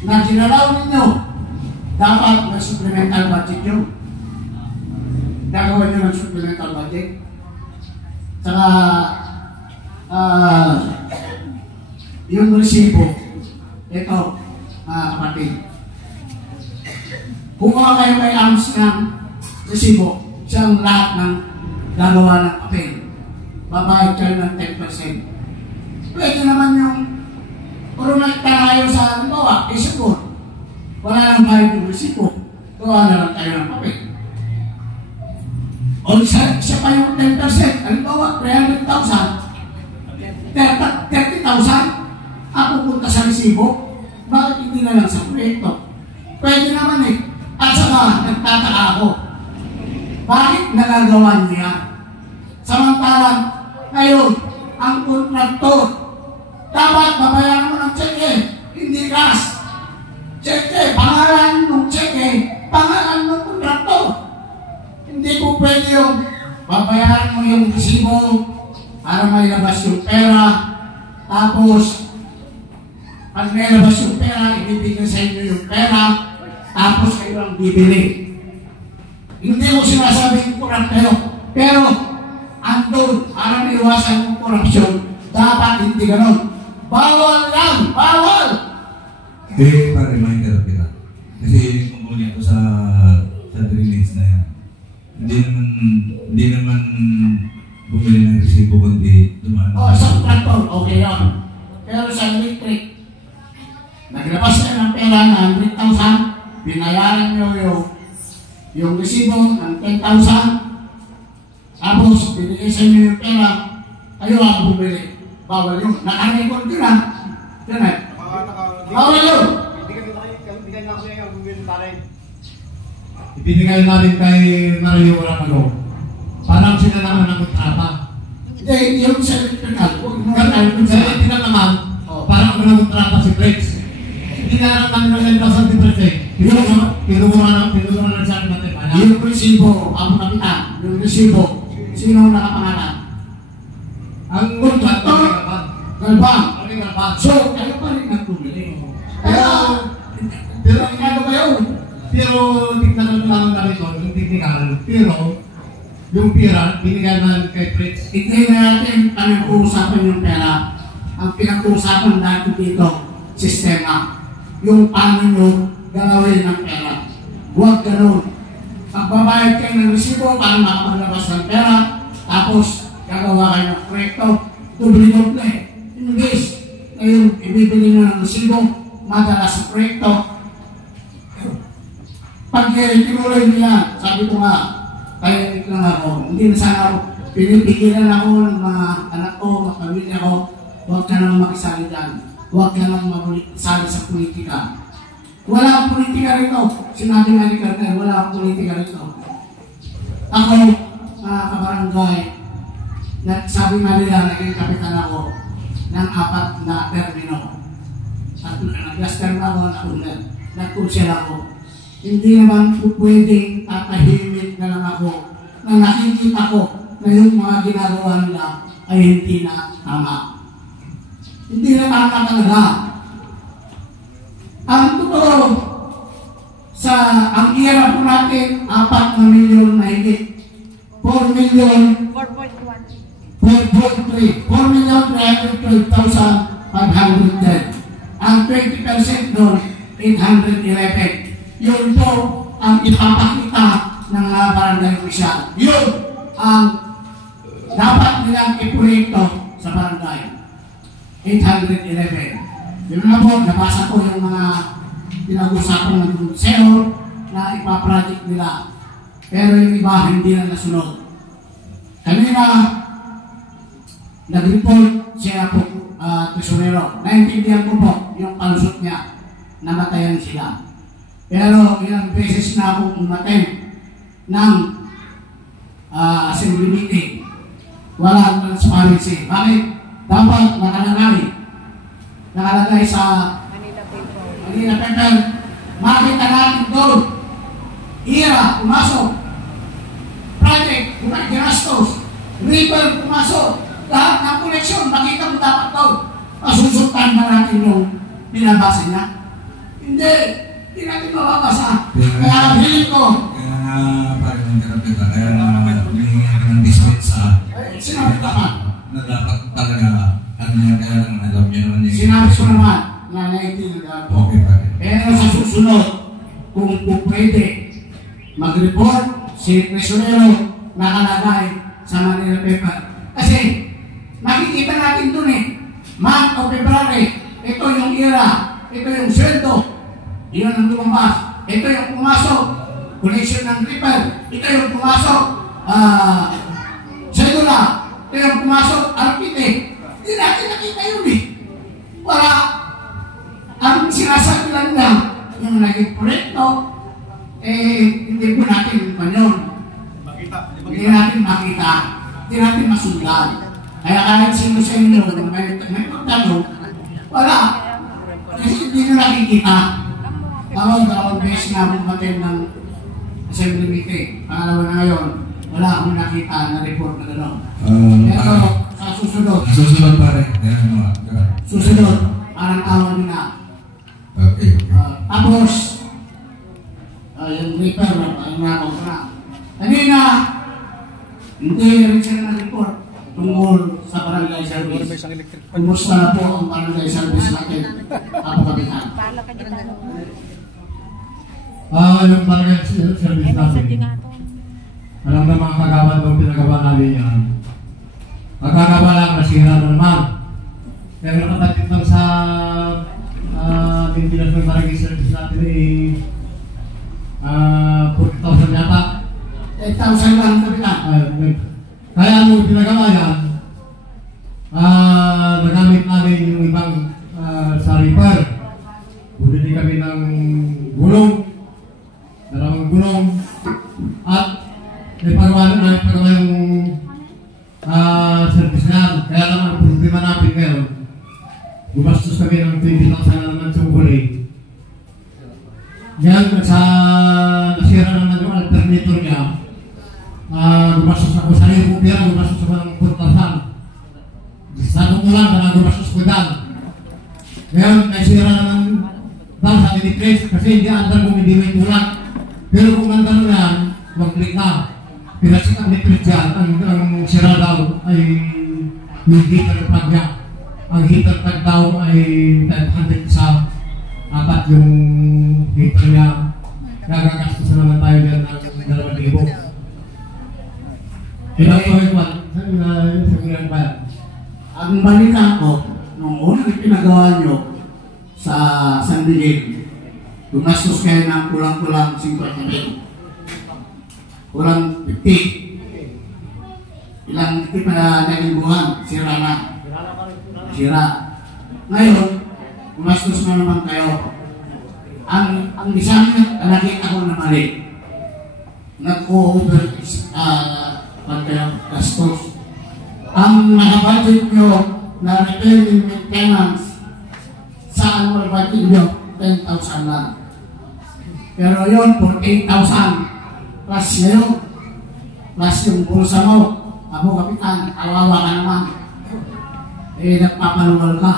na ginalaw ninyo, dapat may supplemental budget nyo. Gagawa nyo ng supplemental budget. Saka, yung resibo, ito, mga kapatid. Kumuha kayo kay AMS ng resibo, siyang lahat ng gagawa ng papel. Babayad kayo ng 10%. Pwede naman yung puro nagtarayo sa halimbawa, isipon. Wala nang bayad yung resibo. Gawa na lang tayo ng papel. O isa pa yung 10%. Halimbawa, 300,000. 30,000. Ako punta sa resibo. Bakit hindi na lang sa proyekto? Pwede naman eh. At saka, nagtataka ako. Bakit nagagawa niya? Samantalang, ngayon, ang kontraktor, dapat babayaran mo ng cheque, hindi cash. Cheque, pangalan ng cheque, pangalan ng kontraktor. Hindi po pwede yung babayaran mo yung resibo para may labas yung pera, tapos pag may labas yung pera, ibibigay sa inyo yung pera, tapos kayo ang bibili. Hindi ko sinasabing kurang kayo, pero andun, para maiwasan yung korupsyon, dapat hindi ganun. Bawal lang! Bawal! Pa-reminder kita. Kasi kumuli ako sa drainage na yan. Hindi naman bumili ng resibo kundi dumaan. Sa traktor, okay yun. Pero sa electric, naglabas ka ng pera na 100,000, binayaran nyo yung resibo ng 10,000, tapos binigay sa inyo yung pera, kayo ang bumili. Bawal yun. Nakarecord yun lang. Yan eh. Bawal yun. Ibinigay namin kay Mario Ramalo. Parang sila naman ang kontrata. Hindi, yung sa electrical. Sa electrical naman, parang ang kontrata si Flex. Hindi na naman ng 10,000 si Flex eh. Pinumura na siya ng matipala. Yung resibo, ang kapitan, yung resibo, sino nakapangalan? Ang kontraktor, Galbang. Galbang. So, kayo pa rin nagpumili. Pero ano kayo? Pero tignan naman namin ito, yung technical. Pero yung pera, binigay namin kay Fritz. Hindi na natin pinag-uusapan yung pera. Ang pinag-uusapan natin dito, sistema. Yung paano nyo galawin ng pera. Huwag ganun. Magbabayad kayo ng resibo para makapaglabas ng pera, tapos gagawa kayo ng proyekto, doble-doble. English, ngayon ibibili nyo ng resibo, madala sa proyekto. Pag tinuloy nyo yan, sabi ko nga, tahimik lang ako. Hindi na sana ako, pinipigilan ako ng mga anak ko, mga pamilya ko, huwag ka nang makisali dyan. Huwag ka nang makisali sa politika. Wala akong politika rito. Sinabi nga ni Carter, wala akong politika rito. Ako, mga kabarangay, sabi nga nila, naging kapitan ako ng 4 na termino. At nag-last term ako, nag-consel ako. Hindi naman pwedeng tatahimik na lang ako na nakikita ko na yung mga ginagawa nila ay hindi na tama. Hindi na tama talaga. Ang totoo, ang era po natin, 4 na milyon na higit. 4 milyon 4.312,510. Ang 20% doon, 811. Yun po ang ipapakita ng barangay official. Yun ang dapat nilang iproyekto sa barangay. 811. Yun na po, nabasa ko yung mga pinag-usapan ng konsero na ipaproject nila. Pero yung iba hindi na nasunod. Kanina, nag-report siya po, tesorero. Naintindihan ko po yung palusot niya. Namatayan sila. Pero ilang beses na akong umaten ng assembly meeting. Walang transparency. Bakit? Dapat nakalagay sa Manila Paper. Makita natin doon. Ira, pumasok. Project, ginastos. River, pumasok. Lahat ng koleksyon, makita mo dapat doon. Masusuntan na natin yung binabasa niya. Hindi. Hindi natin mababasa. Kaya hiling ko. Kaya nga, parang kapitan, kaya humingi ng dispute sa sinabi ko naman. Na dapat talaga, ano yung kaya lang alam niya naman yung... Sinabi ko naman na naiintindihan ko. Okay, pare. Pero sa susunod, kung pwede, mag-report si Presionero nakalagay sa Manila Paper. Kasi, makikita natin dun month of February, ito yung era, ito yung sweldo, yun ang lumabas. Ito yung pumasok, connection ng Ripper. Ito yung pumasok, Sedula. Ito yung pumasok, Architect. Hindi natin nakita yun Wala. Ang sinasabi lang lang, yung naging proyekto, hindi po natin yun. Hindi natin makita. Hindi natin masundan. Kaya kahit sino sa inyo, may magtanong, wala. Kasi hindi nyo nakikita. Dalawang beses na akong matin ng assembly meeting. Pangalawa na ngayon, wala akong nakita na report na gano'n. Pero sa susunod. Susunod pare. Susunod, parang awan nyo na. Okay. Tapos, yung repair, parang nakakaw ko na. Kanina, hindi rin sila na-report tungkol sa barangay service. Kumusta na po ang barangay service natin? Ako kapitan. Yung barangay service natin. Alam na mga kagawa doon pinagawa namin yan. Magkagawa lang, nasira na naman. Pero nakapatid lang sa Pilipinas ng barangay service natin 40,000 yata. 8,000 lang kapitan. Kaya ano pinagawa yan, nagamit namin yung ibang sa repair. Bumili kami ng gulong, dalawang gulong, at ipagawa yung service na. Kaya naman ang problema natin ngayon, gumastos kami ng 20,000 na naman sa gulay. Ngayon, nasira naman yung alternator niya, gumastos ako sa libo pera, gumastos ako ng 4,000. Sa tumulan, parang gumastos ko dyan. Ngayon, nasira naman dahil sa mini-place kasi hindi andar kung hindi may tulak. Pero kung andar mo yan, mag-click na. Pinasik ang mini-place dyan, ang sira daw ay yung heater pad niya. Ang heater pad daw ay 500 sa apat yung heater niya. Gagagastos na naman tayo dyan ng 2,000. Ang balita ko, nung unang pinagawa nyo sa San Miguel, gumastos kayo ng kulang-kulang 50,000. Kulang 50. Ilang tip na nalingguhan, sira na. Sira. Ngayon, gumastos na naman kayo. Ang isang nakita ko na mali. Nag-over gastos. Ang nakabudget nyo na repairing maintenance sa annual budget nyo, 10,000 lang. Pero yun, 48,000 plus ngayon. Plus yung bulsa mo. Ako, kapitan, awawa ka naman. Nagpapaluwal ka.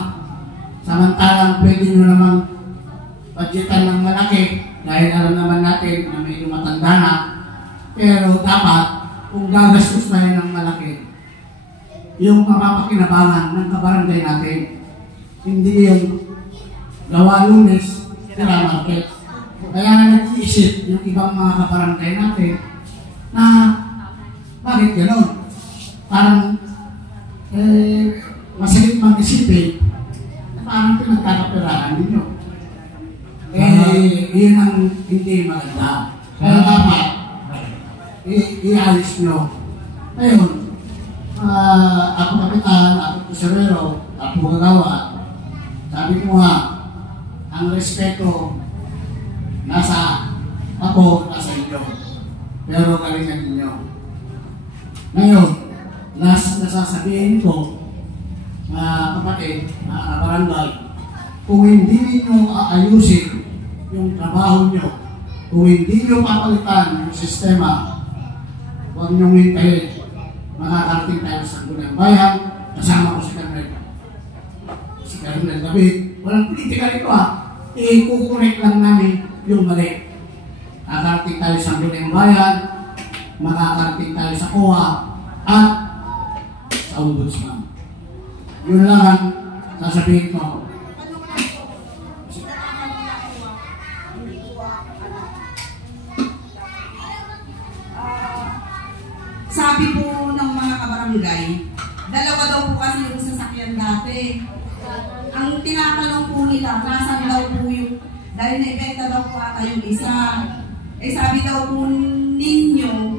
Samantalang pwede nyo naman budgetan ng malaki dahil alam naman natin na medyo matanda na. Pero dapat, kung gagastos na yun ng malaki, yung mapapakinabangan ng kabarangay natin, hindi yung gawa Lunes, sira market. Kaya nag-iisip yung ibang mga kabarangay natin na bakit gano'n? Parang masakit mag-isipin na parang pinagkakapirahan ninyo. Yun ang hindi maganda. Kaya dapat i-alis nyo. Ngayon, ako kapitan, ako tesorero, ako gagawa. Sabi ko nga, ang respeto nasa ako, nasa inyo. Pero galingan ninyo. Ngayon, nasasabihin ko, kapatid, barangay, kung hindi ninyo aayusin yung trabaho nyo, kung hindi nyo papalitan yung sistema, huwag nyo hintayin. Makakarating tayo sa Gunang Bayan, kasama ko si Carmel. Si Carmel David, walang politika rito i-kukorek lang namin yung mali. Makakarating tayo sa Gunang Bayan, makakarating tayo sa COA, at sa Ombudsman. Yun lang ang sasabihin ko. Sabi po ng mga kabarangay, dalawa daw po kasi yung sasakyan dati. Ang tinatanong po nila, nasan daw po yung, dahil naibenta daw po ata yung isa. Sabi daw po ninyo,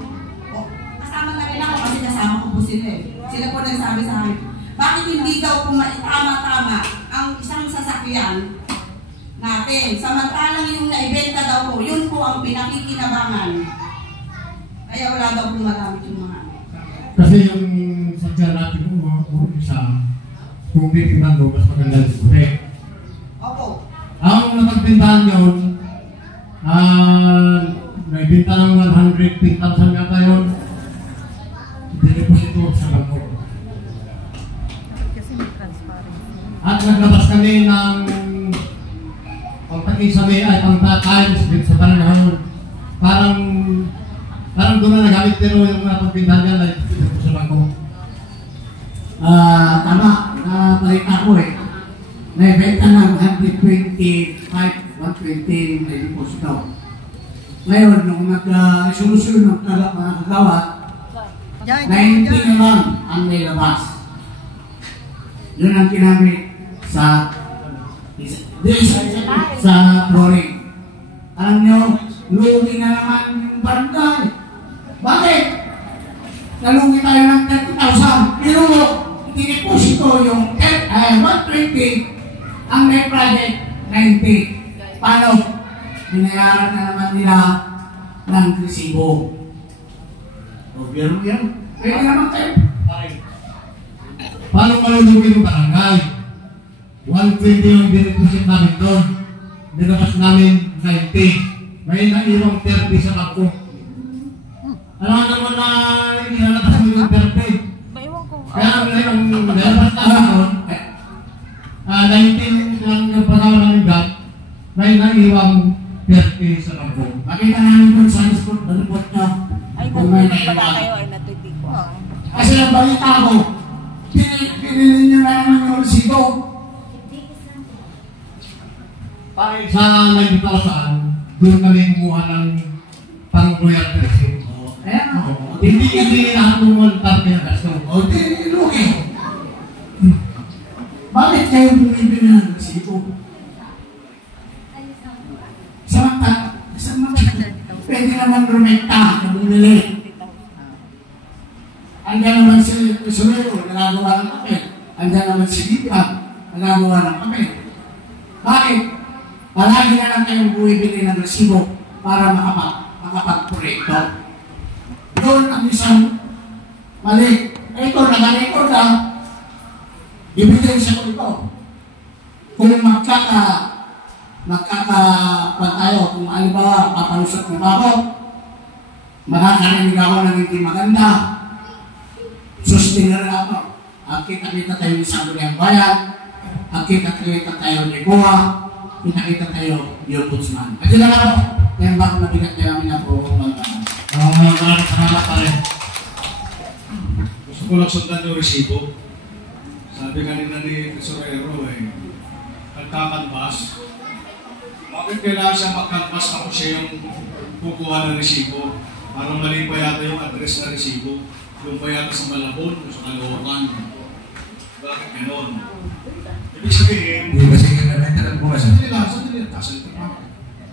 kasama na rin ako kasi kasama ko po sila Sila po nagsabi sa akin, bakit hindi daw po tama-tama ang isang sasakyan natin? Samantalang yung naibenta daw po, yun po ang pinakikinabangan. Kaya wala daw po magamit yung mga. Kasi yung sakyan natin kung isa, kung bibigyan mo, mas maganda yung correct. Opo. Ang napagbintahan yun, naibinta ng 110,000 yata yun, dineposito sa bangko. At naglabas kami ng pagpaging sa may ay pang-times din sa panahon. Parang doon na nagamit pero yung napagbintahan niya na dineposito sa bangko. Tama, nabalita ko naibenta ng 125, 120 na deposito. Ngayon, nung nag-solusyon ng mga kagawat, 90 naman ang nilabas. Yun ang kinamit sa flooring. Alam nyo, lugi na naman yung barangay. Bakit? Nalungi tayo ng 30,000. Pero tiniposito yung 120 ang may project 90. Paano? Binayaran na naman nila ng resibo. O, biro yan. Pwede naman kayo. Paano malulugi ng barangay? 120 yung dineposit namin doon. Dinabas namin 90. May naiwang 30 sa bangko. Alam naman na inalatas mo yung 30. Kaya ang nilabas namin doon, 19 lang yung panawa namin gap, may naiwang 30 sa bangko. Makita namin doon sa sport, balipot nyo. Kung may naiwang. Kasi ang balita ko, pinilin nyo na naman yung resibo. Sa 90,000, doon kami kumuha ng pang-royalty receipt. Hindi lahat ng montar pinagasto. O, di, lugi. Bakit kayo bumibili ng resibo? Samantala, pwede naman naman rumekta na bumili. Andiyan naman si Tesorero, nagagawa ng papel. Andiyan naman si Lipa, nagagawa ng papel. Bakit? Palagi na lang kayong bumibili ng resibo para makapag-proyekto. Doon ang isang mali. Ito, naka-record lang. Ebidensya ko ito. Kung tayo, kung halimbawa, papalusot ng bako, makakarinig ako ng hindi maganda. Sustain na rin ako. Kita-kita tayo ni Sangguniang Bayan, kita-kita tayo ni Goa, kita-kita tayo ni Ombudsman. At yun lang ako, yan ba kung nabigat kaya namin na po magkakaroon. Maraming salamat pa rin. Gusto ko lang sundan yung resibo. Sabi kanina ni Tesorero nagkakanbas. Bakit kailangan siya magkanbas ako siya yung kukuha ng resibo? Parang mali pa yata yung address na resibo. Yung pa yata sa Malabon o sa Caloocan. Bakit gano'n? Ibig sabihin, Hindi kasi kinamentaran po kasi. sandali lang, kasalita pa.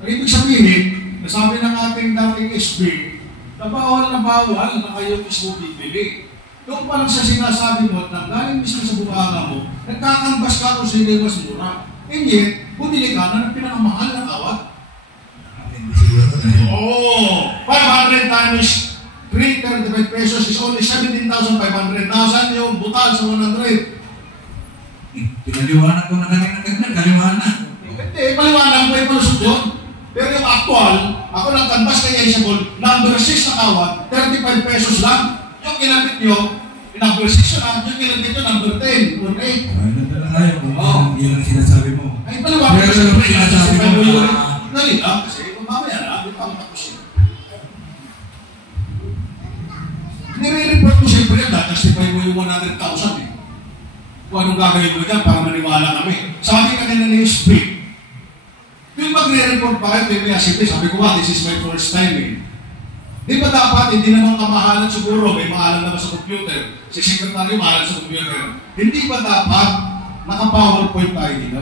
Ang ibig sabihin, nasabi ng ating dating SB, na bawal na kayo mismo bibili. Doon pa lang siya sinasabi mo at galing mismo sa bunganga mo, nagkakanbas ka kung sino yung mas mura. And yet, bumili ka na ng pinakamahal na kawat. Hindi siguro ito na. Oo! 500 times 335 pesos is only 17,500. Yung butal sa 100. Pinaliwanag ko na kanina kaliwanag. Hindi, paliwanag mo yung palusot yun. Pero yung actual, ako nagkanbas kay Isabel, number 6 na kawat, 35 pesos lang. Yung kinabit nyo, number 6 na, yung kinabit nyo, number 10, or 8. Ay, nandala tayo kung yun ang sinasabi mo. Ay, paliwanag Pero ko sa pre, sinasabi kasi mo, yun. Dali lang, kasi mamaya na, hindi pa ako tapusin. Nire-report ko siyempre yan, testify mo yung 100,000 eh. Kung anong gagawin mo dyan para maniwala kami. Sabi kanina ni SB, yung magre-report pa kayo, sabi ko this is my first time eh. Di ba dapat, hindi naman kamahalan siguro, may maalam naman sa computer, si sekretaryo maalam sa computer. Hindi ba dapat, naka-PowerPoint tayo dito?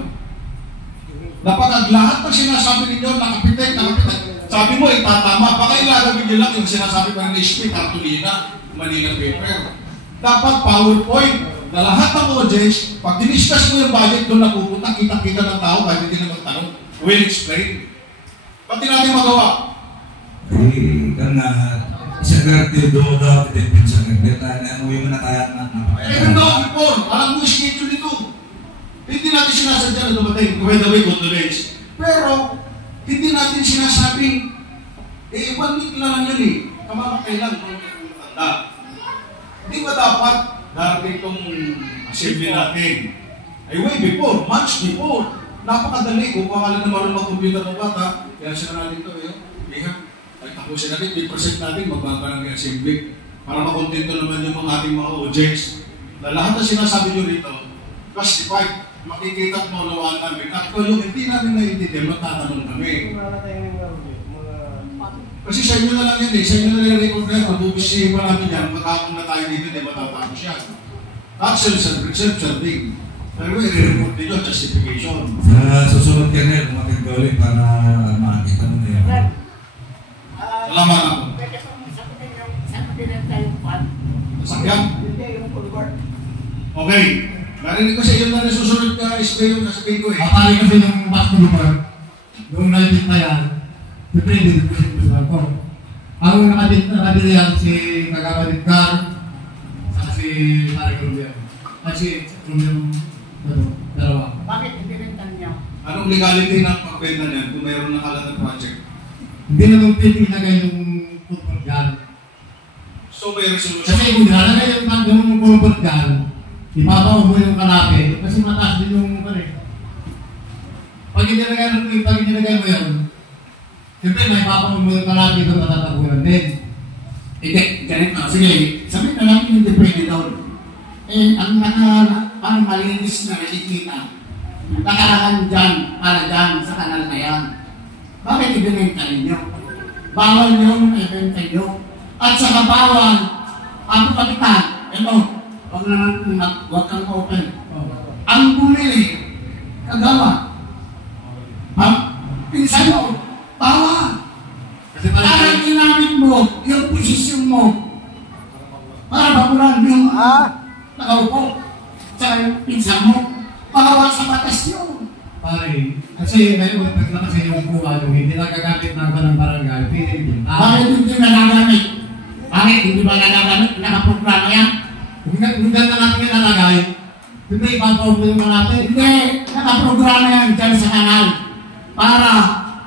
Dapat ang lahat ng sinasabi ninyo, nakapitek. Sabi mo, itatama. Baka ilalagin nyo lang yung sinasabi pa ng HP, kartulina, Manila paper. Dapat PowerPoint na lahat ng audience, pag diniscuss mo yung budget doon na pupunta, kita-kita ng tao, kahit hindi na magtanong, will explain. Ba't di natin magawa? Eh, karena secretary do daw din sa secretary ano yung natayat na Meron daw before, alam mo yung schedule nito. Hindi natin sinasadya na dumating, by the way, condolence. Pero, hindi natin sinasabing, 1 week lang yun eh, kamamakay lang, tanda. Di ba dapat, darating itong assembly natin, ay way before, months before, napakadali, kung pangalan na marunong mag-computer ng bata, kaya siya natin ito, ay tapusin natin, i-present natin, magbabarang yung assembly, para makontento naman yung mga ating mga audience, na lahat na sinasabi nyo rito, justified, makikita at maunawaan namin, at kung yung hindi namin naiintindihan, magtatanong kami. Kasi sa inyo na lang yan eh, sa inyo na lang yung record na yan, mabubisihin pa namin yan, maghapon na tayo dito, di matatapos yan. Actual self-serving. Pero i-report nyo, justification. sa susunod ka na yun ulit para makikita mo na yan. Salamat ako. Sasakyan? Okay. Narinig ko sa iyo na nasusunod ka, ispe yung sasabihin ko eh. Papali kasi yung basketball, yung nalipit na yan, depende ko sa ko. Ang nakabili yan si Kagawad Edgar, at si Marie Rubio. At si Rubio, dalawa. Bakit ibinenta niya? Anong legality ng pagbenta niyan kung mayroong nakalatag project? Hindi na nung tinilagay yung football dyan. So may resolution. Kasi kung nilalagay yung football dyan, ipapaw mo yung kanape, kasi mataas din yung pare. Pag inilagay mo yun, siyempre may ipapaw mo yung kanape doon matatagulan din. Hindi, ganito. Sige, sabihin na natin hindi pwede daw. Ang parang malinis na nakikita, nakarahan dyan, para dyan, sa kanal na yan. Bakit ibinenta ninyo? Bawal yung ibenta nyo. At saka bawal, ang kapitan, huwag kang open. Ang bumili, kagawa. Pinsan mo, bawal. Kasi Parang posisyon mo para bagulan yung nakaupo sa pinsan mo. Bawal sa batas yun. Pare, kasi ngayon, pagka kasi yung kuha yung hindi nagagamit ng barangay, pinipin. Bakit hindi na nagagamit? Bakit hindi ba nagagamit? Nakaprograma yan? Kung ganda natin yung nalagay, hindi ipapaw mo yung natin. Hindi, nakaprograma yan dyan sa kanal para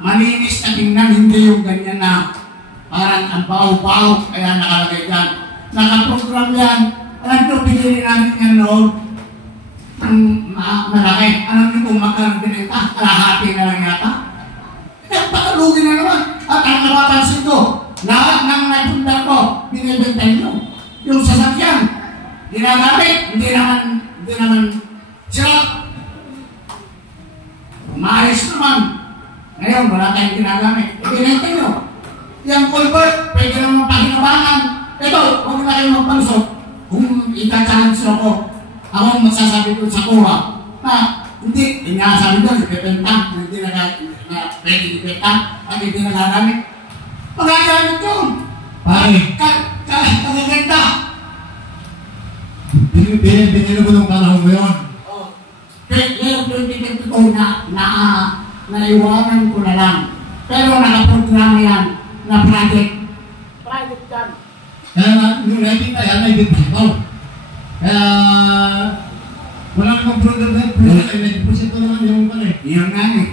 malinis na tingnan, hindi yung ganyan na parang ang baw-baw, kaya nakalagay dyan. Nakaprogram yan. Alam ko, pinili namin yan noon ang malaki. Alam niyo kung magkaroon binenta, kalahati na lang yata. Kaya pakalugi na naman. At ang napapansin ko, lahat ng nagpunta ko, binibenta nyo. Yung sasakyan, ginagamit, hindi naman sila. Maayos naman. Ngayon, wala tayong ginagamit. Ibinenta nyo. Yung culvert, pwede naman pakinabangan. Ito, huwag na kayo magpalusot. Kung ika-chance ako, ako magsasabi ko sa kuha na hindi, inasabi doon, ipipenta, hindi na pwede ipipenta, at hindi nagagamit. Magagamit yun! Pare, Kagaganda! binilo mo nung panahon mo yun. Ngayon, 2022 naiwanan ko na lang. Pero nakaprograma yan na project. Private yan. Kaya nung nakikita yan, naibigay ko. Kaya wala namang product na yun, 90% naman yung pala eh. Yun nga eh.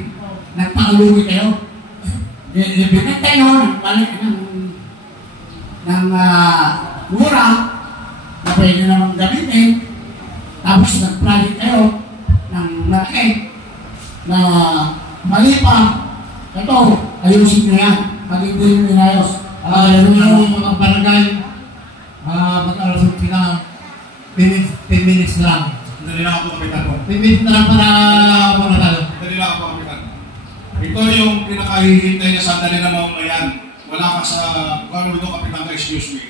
Nagpakaluwi kayo. Ibigay kayo ng mura na pwede namang gamitin. Tapos nag-project kayo ng malaki na mali pa. Ito, ayusin nyo yan. Pag hindi nyo inayos. Yung mga barangay, mag-alasot sila 10 minutes lang. Dali lang ako, Kapitan. 10 minutes na lang para muna tayo. Dali lang ako, Kapitan. Ito yung pinakahihintay na sandali na mamamayan. Wala ka sa, kung ito, Kapitan, excuse me.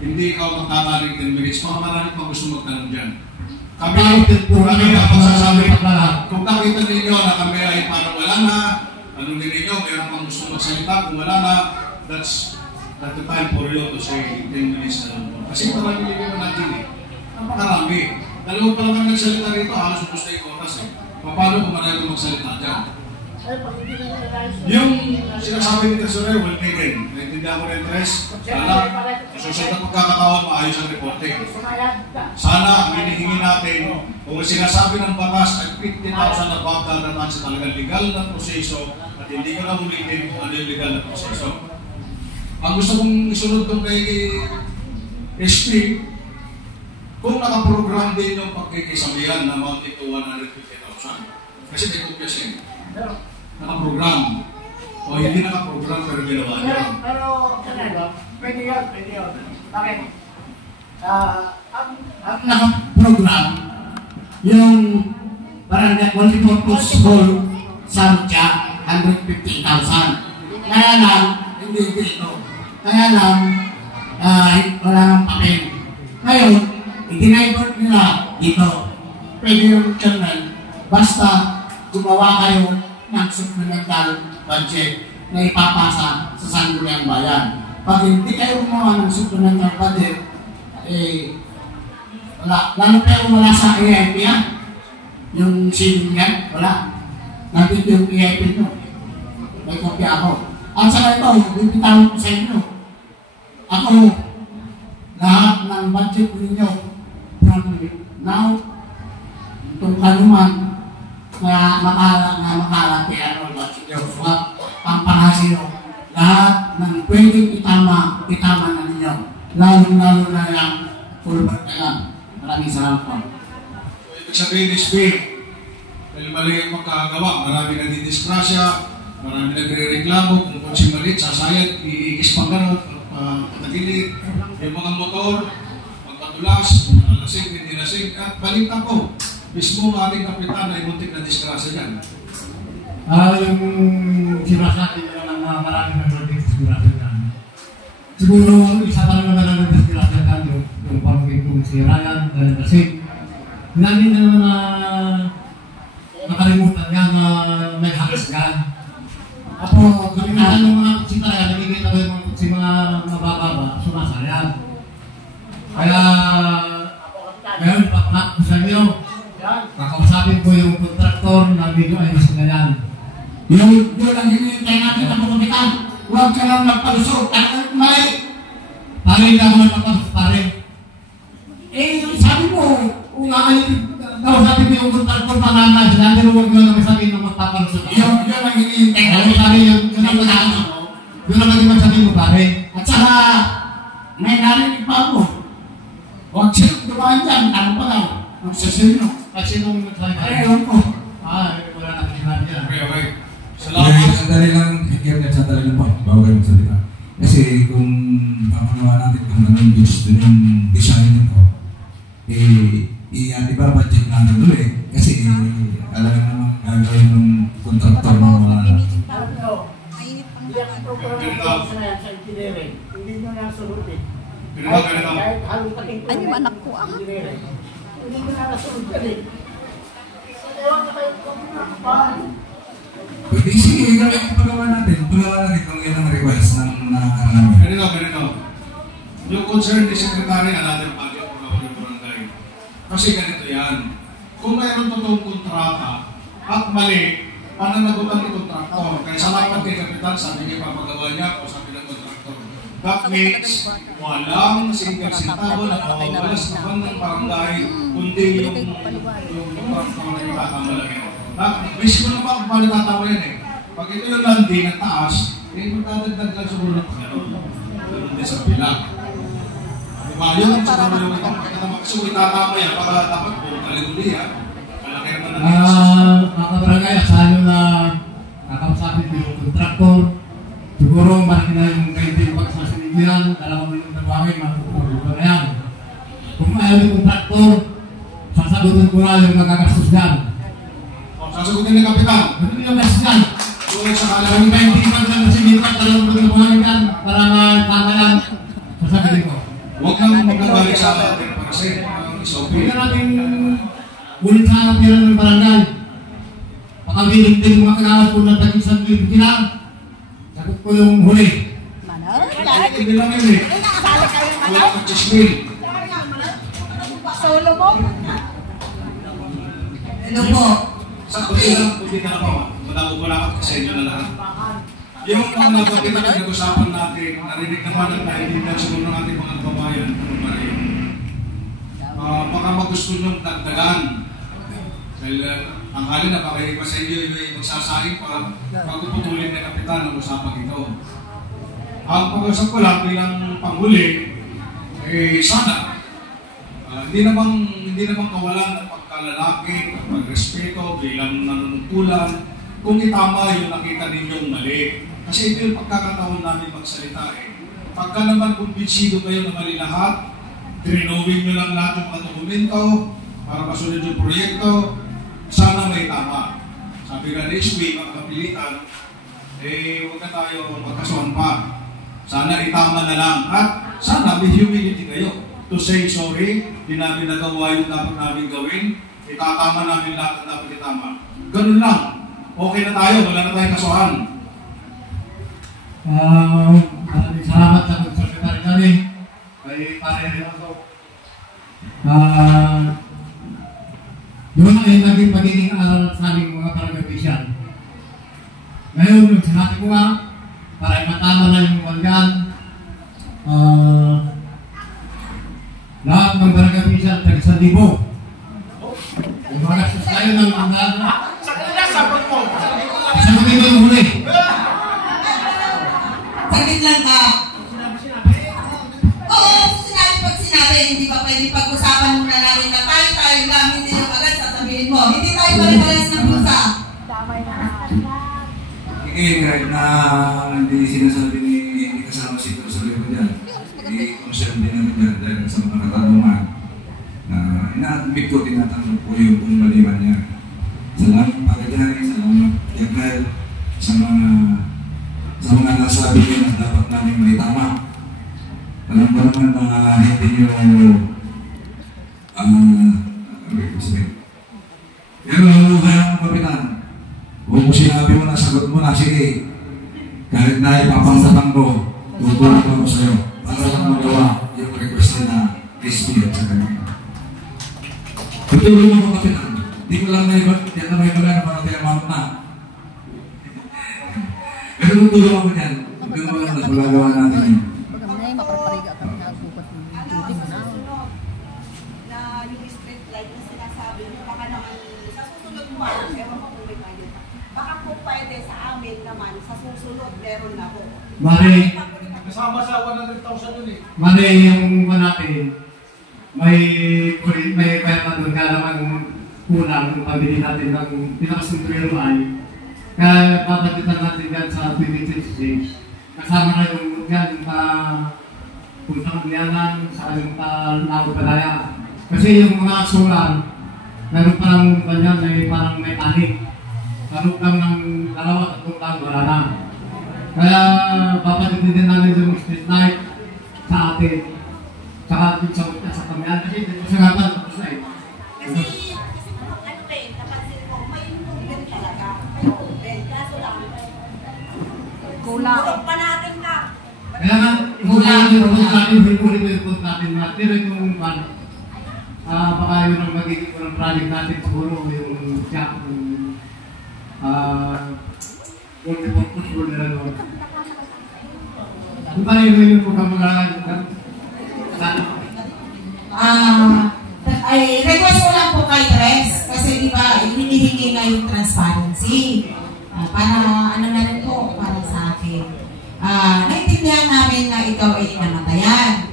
Hindi ikaw magtataling 10 minutes. Mga marami pa gusto magtanong dyan. Kami ang masasabi, kung nakita ninyo na kami ay parang wala na, ano ninyo, mayroon pang gusto magsalita, kung wala na, that's the time for you to say 10 minutes na lang. Kasi marami ninyo natin eh. Napakarami. Dalawa pa lang kami nagsalita rito, halos gusto yung oras eh. Paano kung marami magsalita dyan? Yung sinasabi ni Tesorer, well taken. Naintindihan ko rin, Tres. Sana, sa susunod na pagkakataon, maayos ang reporting. Sana, ang hinihingi natin, kung sinasabi ng batas ay 50,000 na bawat na sa talagang legal na proseso at hindi ko na ulitin kung ano yung legal na proseso. Ang gusto kong isunod doon kay SP, kung nakaprogram din yung pagkikisabihan na amounting to 150,000. Kasi may kopya siya. Nakaprogram. O hindi nakaprogram pero ginawa niya. Pero, pwede yun. Bakit? Ang nakaprogram, yung barangay multipurpose hall sa Rutya, 150,000. Kaya lang, hindi dito. Kaya lang, wala nang papel. Ngayon, i-divert nila dito. Pwede yung channel. Basta gumawa kayo ng supplemental budget na ipapasa sa Sangguniang Bayan. Pag hindi kayo gumawa ng supplemental budget, lalo kayo wala sa EIP yan. Yung ceiling yan, wala. Nandito yung EIP nyo. May kopya ako. At saka ito, bibitawan ko sa inyo. Ako, lahat ng budget ninyo from now, itong kanuman, na makalaki ano budget nyo. Pampahasyo, lahat ng pwedeng itama na ninyo. Lalo na yung full-back na lang. Maraming salamat po. Ibig sabihin is dahil mali ang magkagawa, marami nagdidisgrasya, marami nagre-reklamo, kung konsing malit, sasayad, iikis pang gano'n, patagilid, yung mga motor, magpatulas, lasing, hindi lasing, at balita ko, mismo ang ating kapitan ay muntik na disgrasya dyan. Yung sinasabi nila ng mga maraming nagdidisgrasya dyan. Siguro, isa pa naman na nagdidisgrasya dyan, yung pamagin kong si Ryan, kasi namin na naman na nakalimutan yan na may hakas yan. Ako, kalimutan ng mga kutsi talaga, nakikita ko yung mga kutsi mga mabababa. So, yan. Kaya, ngayon, papanak ko sa inyo, kakausapin ko yung kontraktor na medyo ayos na yan. Yun ang hinihintay natin na kapitan. Huwag ka lang magpalusok. Ang mali. Pare, hindi ako magpapasok, pare. Sabi mo, Kausapin ko yung kontraktor pa naman, sinabi mo huwag mo naman sabihin na magpapalusok. yun ang hinihintay Ano natin. pare, yun naman yung magsabihin mo, pare. At saka, may narinig pa ako. Huwag silang dumaan dyan. Ano pa lang? Ang sasino. Kasi nung nagsabi, pare. Ewan ko. Wala na kasi sinabi yan. Okay. Salamat. Salamat. Sandali lang, sandali lang po, bago kayo magsalita. Kasi kung papagawa natin kung anong gusto yung design nito, i-budget natin ulit. Kasi alam naman gagawin ng kontraktor na wala na. Hindi nyo na sulutin. Ganito. Kahit halong pating Ay, yung anak ko, hindi nyo na nasulutin eh. Ewan na kayo kung Pwede sige, gawin yung pagawa natin. Pagawa natin kung yun ang request ng namin. Ganito. Yung concern ni Secretary, another budget for our barangay. Kasi ganito yan. Kung mayroon totoong kontrata at mali, pananagutan ni kontraktor. Kaya salamat kay Kapitan, sabi niya papagawa niya o sabi ng kontraktor. That means, walang single centavo na mawawala sa naman ng barangay, kundi yung kontraktor na itatamala niya. Mismo naman kung paano tatawa yan eh. Pag ito yung landing at taas, magdadagdag lang siguro ng pagkaroon. Ganun din sa pila. Diba? Yun ang siguro yung itatamay. Kasi kung itatama yan, baka dapat po, kaliguli yan. Malaki naman na Mga barangay, asahan nyo na kakausapin ko yung kontraktor. Siguro malaki na yung kaintin pagsasalig yan, 2 milyon na buhangin, matutuloy na yan. Kung ayaw yung kontraktor, sasagutin ko na yung magagastos yan. sasagutin ni Kapitan. Ano yung gastos yan? Kung sa kala Kung kaintin pagsasalig yan, 2 milyon na buhangin yan, para matama yan, sasagutin ko. huwag nang magbabalik sa atin kasi ang SOP. Huwag na natin ulit sa pera ng barangay. Pakabiling din mga kagawad ko na taging sa libre lang. Sagot ko yung huli. Hindi lang yun eh. Wala kang chismil. Solo mo? Hello po. Sa kunti na po. Wala ka sa inyo na lahat. Yung mga nabanggit na pinag-usapan natin, narinig naman ang naiintindihan siguro ng ating mga kababayan. Baka magusto nyo dagdagan. Dahil ang halin na baka iba sa inyo yung magsasahin pa bago putulin ng Kapitan ang usapan ito. Ang pag-usap ko lang bilang panghuli, sana hindi naman kawalan ng pagkalalaki, ng pagrespeto, bilang nanunungkulan, kung itama yung nakita ninyong mali. Kasi ito yung pagkakataon namin magsalita eh. Pagka naman kumbinsido kayo na mali lahat, trinowin nyo lang lahat yung mga dokumento para masunod yung proyekto, sana may tama. Sabi nga this week, mga kapilitan, huwag na tayo magkasuhan pa. Sana itama na lang. At sana may humility kayo to say sorry, di namin nagawa yung dapat namin gawin, itatama namin lahat ang dapat itama. Ganun lang. Okay na tayo, wala na tayong kasuhan. Maraming salamat sa Secretary namin. Kay pare rin ako. Yun ay naging magiging aral sa aming mga barangay official. Ngayon, yung sinabi ko nga, para matama na yung walyan, lahat ng barangay official, tag-1,000. Yung mga gastos tayo ng mga Sabot mo! sagutin mo yung huli. Saglit lang ka. Oo, sinabi, hindi ba pwede pag-usapan muna natin na tayo gamit din yung agad, sasabihin mo. Hindi tayo pare-pares ng pusa. Kahit na hindi sinasabi hindi kasama si Tito sa libo dyan, i-concern din namin dyan dahil sa mga katanungan na ina-admit ko, tinatanong ko yung kung maliman niya. Salamat Pagkajari, salamat Gabriel, sa mga nasabi niyo na dapat namin maitama. Alam ko naman na hindi niyo pero kaya mga Kapitan, huwag mo sinabi mo na, sagot mo na, sige. Kahit na ipapangsatang ko, tutulong ako sa'yo. Para magawa yung request na SP at sa kanila. Tutulong mo kapitan. Hindi ko lang may mga na para tinamang na. Pero tutulong ako dyan. Huwag mo lang na magagawa natin yun. Na yung street light na sinasabi mo, baka naman sa susunod mo, ewan ko kung may kayo. Baka po pwede sa amin naman, sa susunod, meron na po. Mari, Kasama sa 100,000 yun eh. mali yung iba natin, may kaya na doon ka naman kulang kung pabili natin ng pinakasuntuero ay kaya papagitan natin yan sa 2026. Kasama na yung yan puntang Lianan sa yung Lago Palaya. Kasi yung mga solar, meron parang ganyan ay parang may anik. Lalo lang ng dalawa at lang wala na. Kaya papagitan din namin yung street light sa atin. Saka din sa kamiyan. Kasi dito sa ngapan, tapos na eh. Kasi napansin ko, may improvement talaga. May improvement, kaso lang. Kulang pa natin ka. Kaya nga, i-report natin na pero yung baka yun ang magiging ng project natin siguro yung jack, multi-purpose board na lang. Kung paano yung pagkamagalan sana? Ay, request ko lang po kay Tres kasi di ba hinihingi nga yung transparency. Para ano na rin po, para sa akin. Naintindihan namin na ikaw ay namatayan.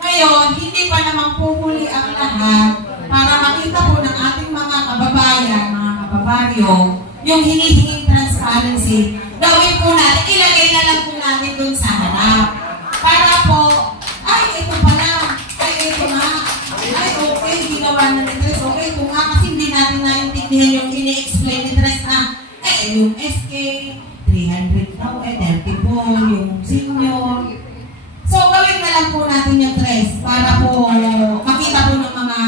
Ngayon, hindi pa naman pupuli ang lahat para makita po ng ating mga kababayan, mga kababaryo, yung hinihinging transparency. Gawin po natin, ilagay na lang po natin dun sa harap. Para po, ay, ito pala, ay, ito nga, ay, okay, ginawa na ni Tres, okay, ito nga, kasi hindi natin naintindihan yung ini-explain ni Tres na, yung SK, 300 daw, 30 po, yung senior. So, gawin na lang po natin yung Tres para po makita po ng mga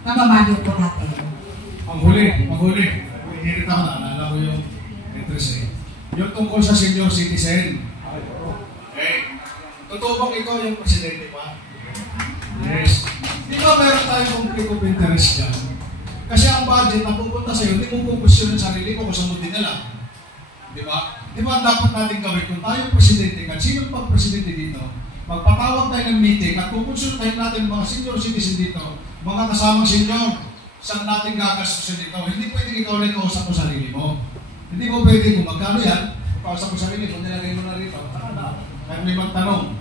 kababayo po natin. Maghuli. Hinirita ko na, naalala ko yung interest eh. Yung tungkol sa senior citizen. Totoo bang ikaw yung presidente pa? Yes. Di ba meron tayong conflict of interest dyan? Kasi ang budget na pupunta sa'yo, hindi mo pupunta ng sarili ko kung sumundin na lang. Di ba? Di ba dapat natin gawin kung tayo presidente ka, sino pang presidente dito? Magpatawag tayo ng meeting at kukonsultahin natin mga senior citizen dito, mga kasamang senior, saan natin gagastusin dito. Hindi pwedeng ikaw lang kausap mo sarili mo. Hindi mo pwede kung magkano yan, kausap mo sarili mo, nilagay mo na rito. Saan na? Kaya may magtanong.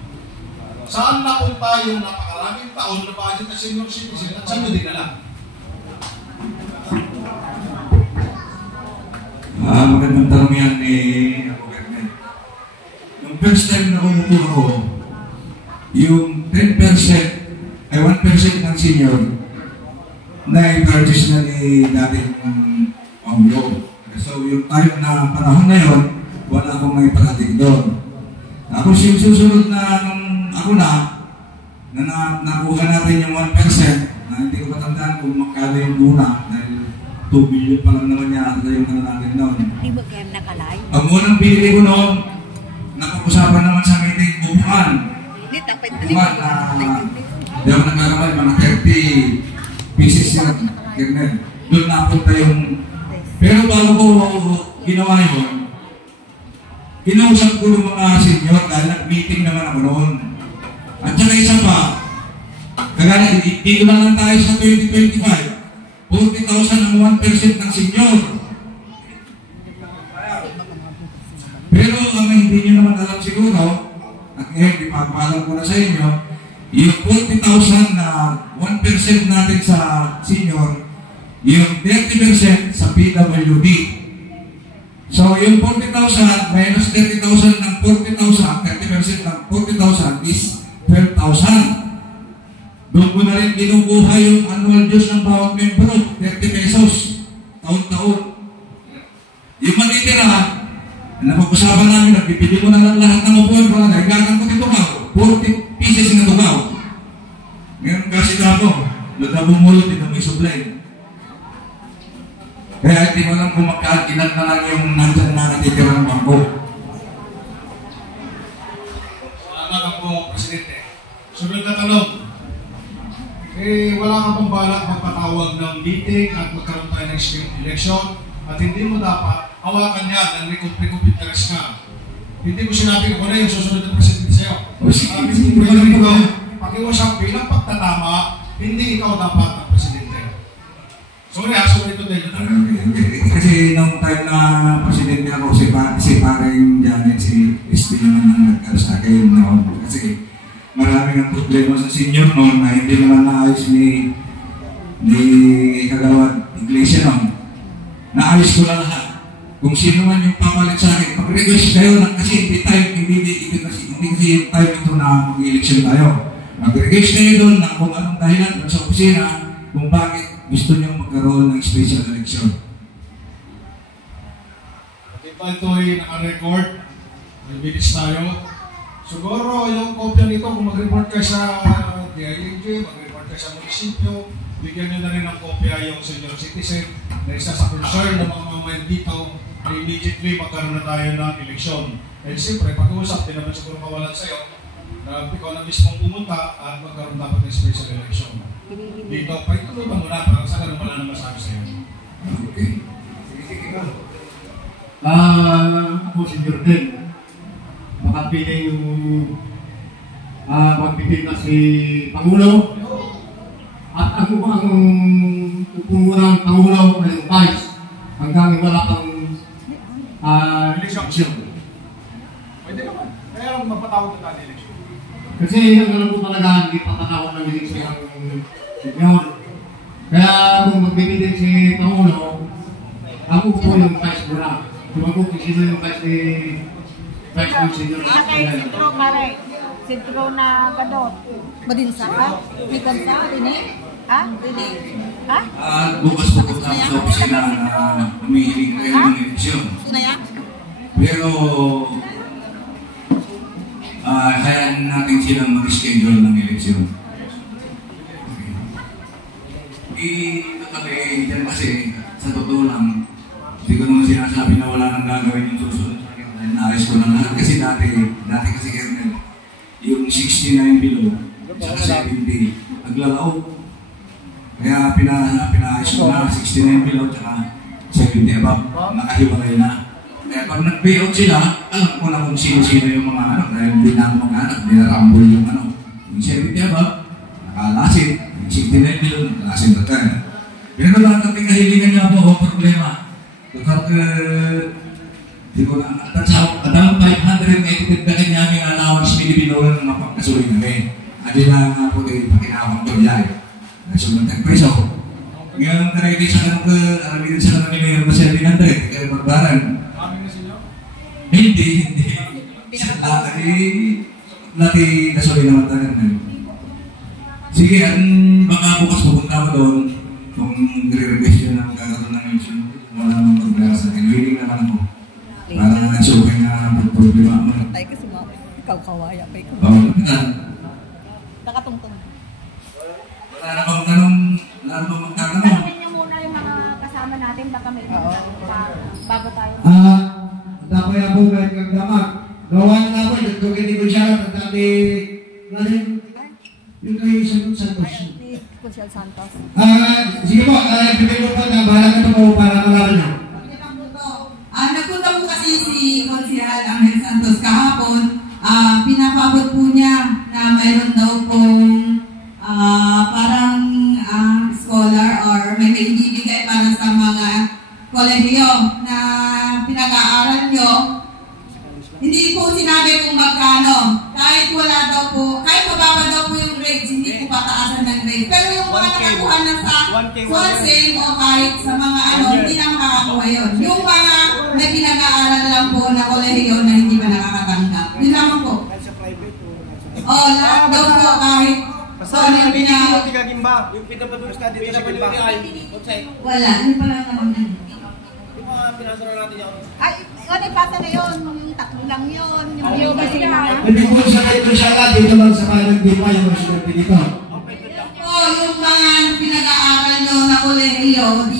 Saan napunta yung napakaraming taon na budget na senior citizen at saan nyo dinala? Magandang tanong yan ni yung first time na umupo ako, yung 10% ay 1% ng senior na i-purchase na ni dating Pangulo. So yung time na panahon na yun, wala akong may parating doon. Tapos yung susunod na ako nakuha natin yung 1% na hindi ko matandaan kung magkano yung una dahil 2 billion pa lang naman yata yung ano natin noon. Hindi mo kayo nakalay? Ang unang bili ko noon, napag-usapan naman sa meeting, upuan. Upuan na, di ako nagkakamay, mga 30 pieces yun, Kernel. Doon napunta yung, pero bago ko ginawa yun, kinausap ko yung mga senior dahil nag-meeting naman ako noon. At saka isa pa, kagaya, dito na lang tayo sa 2025, 40,000 ang 1% ng senior. Pero ang hindi nyo naman alam siguro, at ngayon ipapaalam ko na sa inyo, yung 40,000 na 1% natin sa senior, yung 30% sa PWD. So yung 40,000 minus 30,000 ng 40,000, 30% ng 40,000 is 12,000. Doon ko na rin kinukuha yung annual dues ng bawat membro, 30 pesos, taon-taon. Yung matitira, napag-usapan namin, nagbibili ko na lang lahat ng upuan ko na, naglagan ko dito ka, 40 pieces na tugaw. Ngayon kasi na ako, nagabumulot, hindi na may supply. Kaya hindi mo lang kung magkailan na lang yung nandyan na natitira ng bangko. Salamat po, Presidente. wala ka pang balak magpatawag ng meeting at magkaroon tayo ng election at hindi mo dapat hawakan yan ng recoup interest ka. Hindi ko sinabi ko na yung susunod ng presidente sa'yo. Sabi ko pwede ito, pakiusap bilang pagtatama, hindi ikaw dapat ang presidente. Sorry, ito din. Kasi nung time na presidente ako, si parang Janet, si SP naman ang nagkaro sa akin noon. Kasi maraming ang problema sa senior noon na hindi naman naayos ni Kagawad Iglesia noon. Naayos ko na lahat. Kung sino man yung papalit sa akin, mag-request kayo na kasi hindi kasi time ito na mag-election tayo. Mag-request kayo doon na kung anong dahilan sa opisina kung bakit gusto nyo magkaroon ng special election. Ito ay naka-record. May bilis tayo. Siguro yung kopya nito, kung mag-report ka sa DILG, mag-report ka sa munisipyo, bigyan nyo na rin ng kopya yung senior citizen na isa sa concern ng mga mamayan dito na immediately magkaroon na tayo ng eleksyon. Eh siyempre, pag-uusap din naman siguro kawalan sa'yo na ikaw na mismong pumunta at magkaroon dapat ng special election. Dito, paituloy mo na para sa ganun wala na masabi sa'yo. Okay. Ako si Jordan. Makapiling magpipil na si Pangulo at ang upong Pangulo ay vice hanggang wala pang eleksyon. Pwede naman. Kaya lang mapatawag na tayo eleksyon. Kasi ang alam ko talaga hindi patatawag ng eleksyon ang senyor. Kaya kung magpipil si Pangulo, ang upo yung vice muna. Tumago kung sino yung vice ni Sentro kare. Sentro na gadot. Madinsa ka? May kansa? Rini? Ha? Rini? Ha? Bukas pupunta sa opisina na humihiling kayo ng eleksyon. Pero hayaan natin silang mag-schedule ng eleksyon. Ito kami dyan kasi sa totoo lang, hindi ko naman sinasabi na wala nang gagawin yung susunod. Naayos ko na lahat kasi dati kasi Kernel, yung 69 below, saka 70, naglalaw. Kaya pinaayos ko na 69 below, saka 70 above, nakahiwalay na. Kaya pag nag-payout sila, alam ko na kung sino-sino yung mga anak, dahil hindi na ako mag-anak, nilarambol yung yung 70 above, nakalasin, yung 69 below, nakalasin na tayo. Pero lahat ng kahilingan niya po, problema. Kapag di ko na, at ang 580 na kanya aming allowance minibinolan ng mapagkasuloy namin. Adi lang nga po kayo pakinawang ko dyan. Nasunod ng peso. Ngayon karagay sa kanong aramitin sa kanong nila yung 700, kaya magbaran. Aming na sila? Hindi. Lati kasuloy naman tayo namin. Sige, baka bukas pupunta ko doon kung nire-request yun ang kakaroon ng election. Wala namang problema sa akin. Willing naman ako. Para nagsukay na problema mo. Tayo kasi ikaw kawaya pa ikaw. Oo, napitan. Nakatungtong. Wala na bang tanong, lalo bang magtatanong? Tanungin niyo muna yung mga kasama natin, baka may bago tayo. Tapos ako kahit kagdamag. Gawa na ako, nagkukini ko siya, at dati, yung kay Santos. Consiel Santos. Sige po, bibig ko po na bahala ka po para malaman na. Nagpunta po kasi si Consiel Angel Santos kahapon. Pinapabot po niya na mayroon daw pong parang scholar or may ibibigay para sa mga kolehiyo na pinag-aaral nyo. Hindi po sinabi kung magkano. Kahit wala daw po, kahit mababa daw po yung grades, hindi po pataasan ng grade. Pero yung mga nakakuha na sa Swansea o kahit sa mga hindi na makakakuha yun. Yung mga may pinag-aaral lang po na kolehiyo na hindi pa nakakatanggap. Yun naman po. Lahat daw po kahit ano yung pinag-gimba. Yung pinag-study sa gimba. Wala, hindi pa lang naman yun. Yung mga pinasara natin yun. Ay, ipasa na yun. Yung tatlo lang yun. Yung sila. Hindi po sa kayo siya ka, dito lang sa kalang di pa yung residente dito. Yung mga pinag-aaral nyo na kolehiyo, di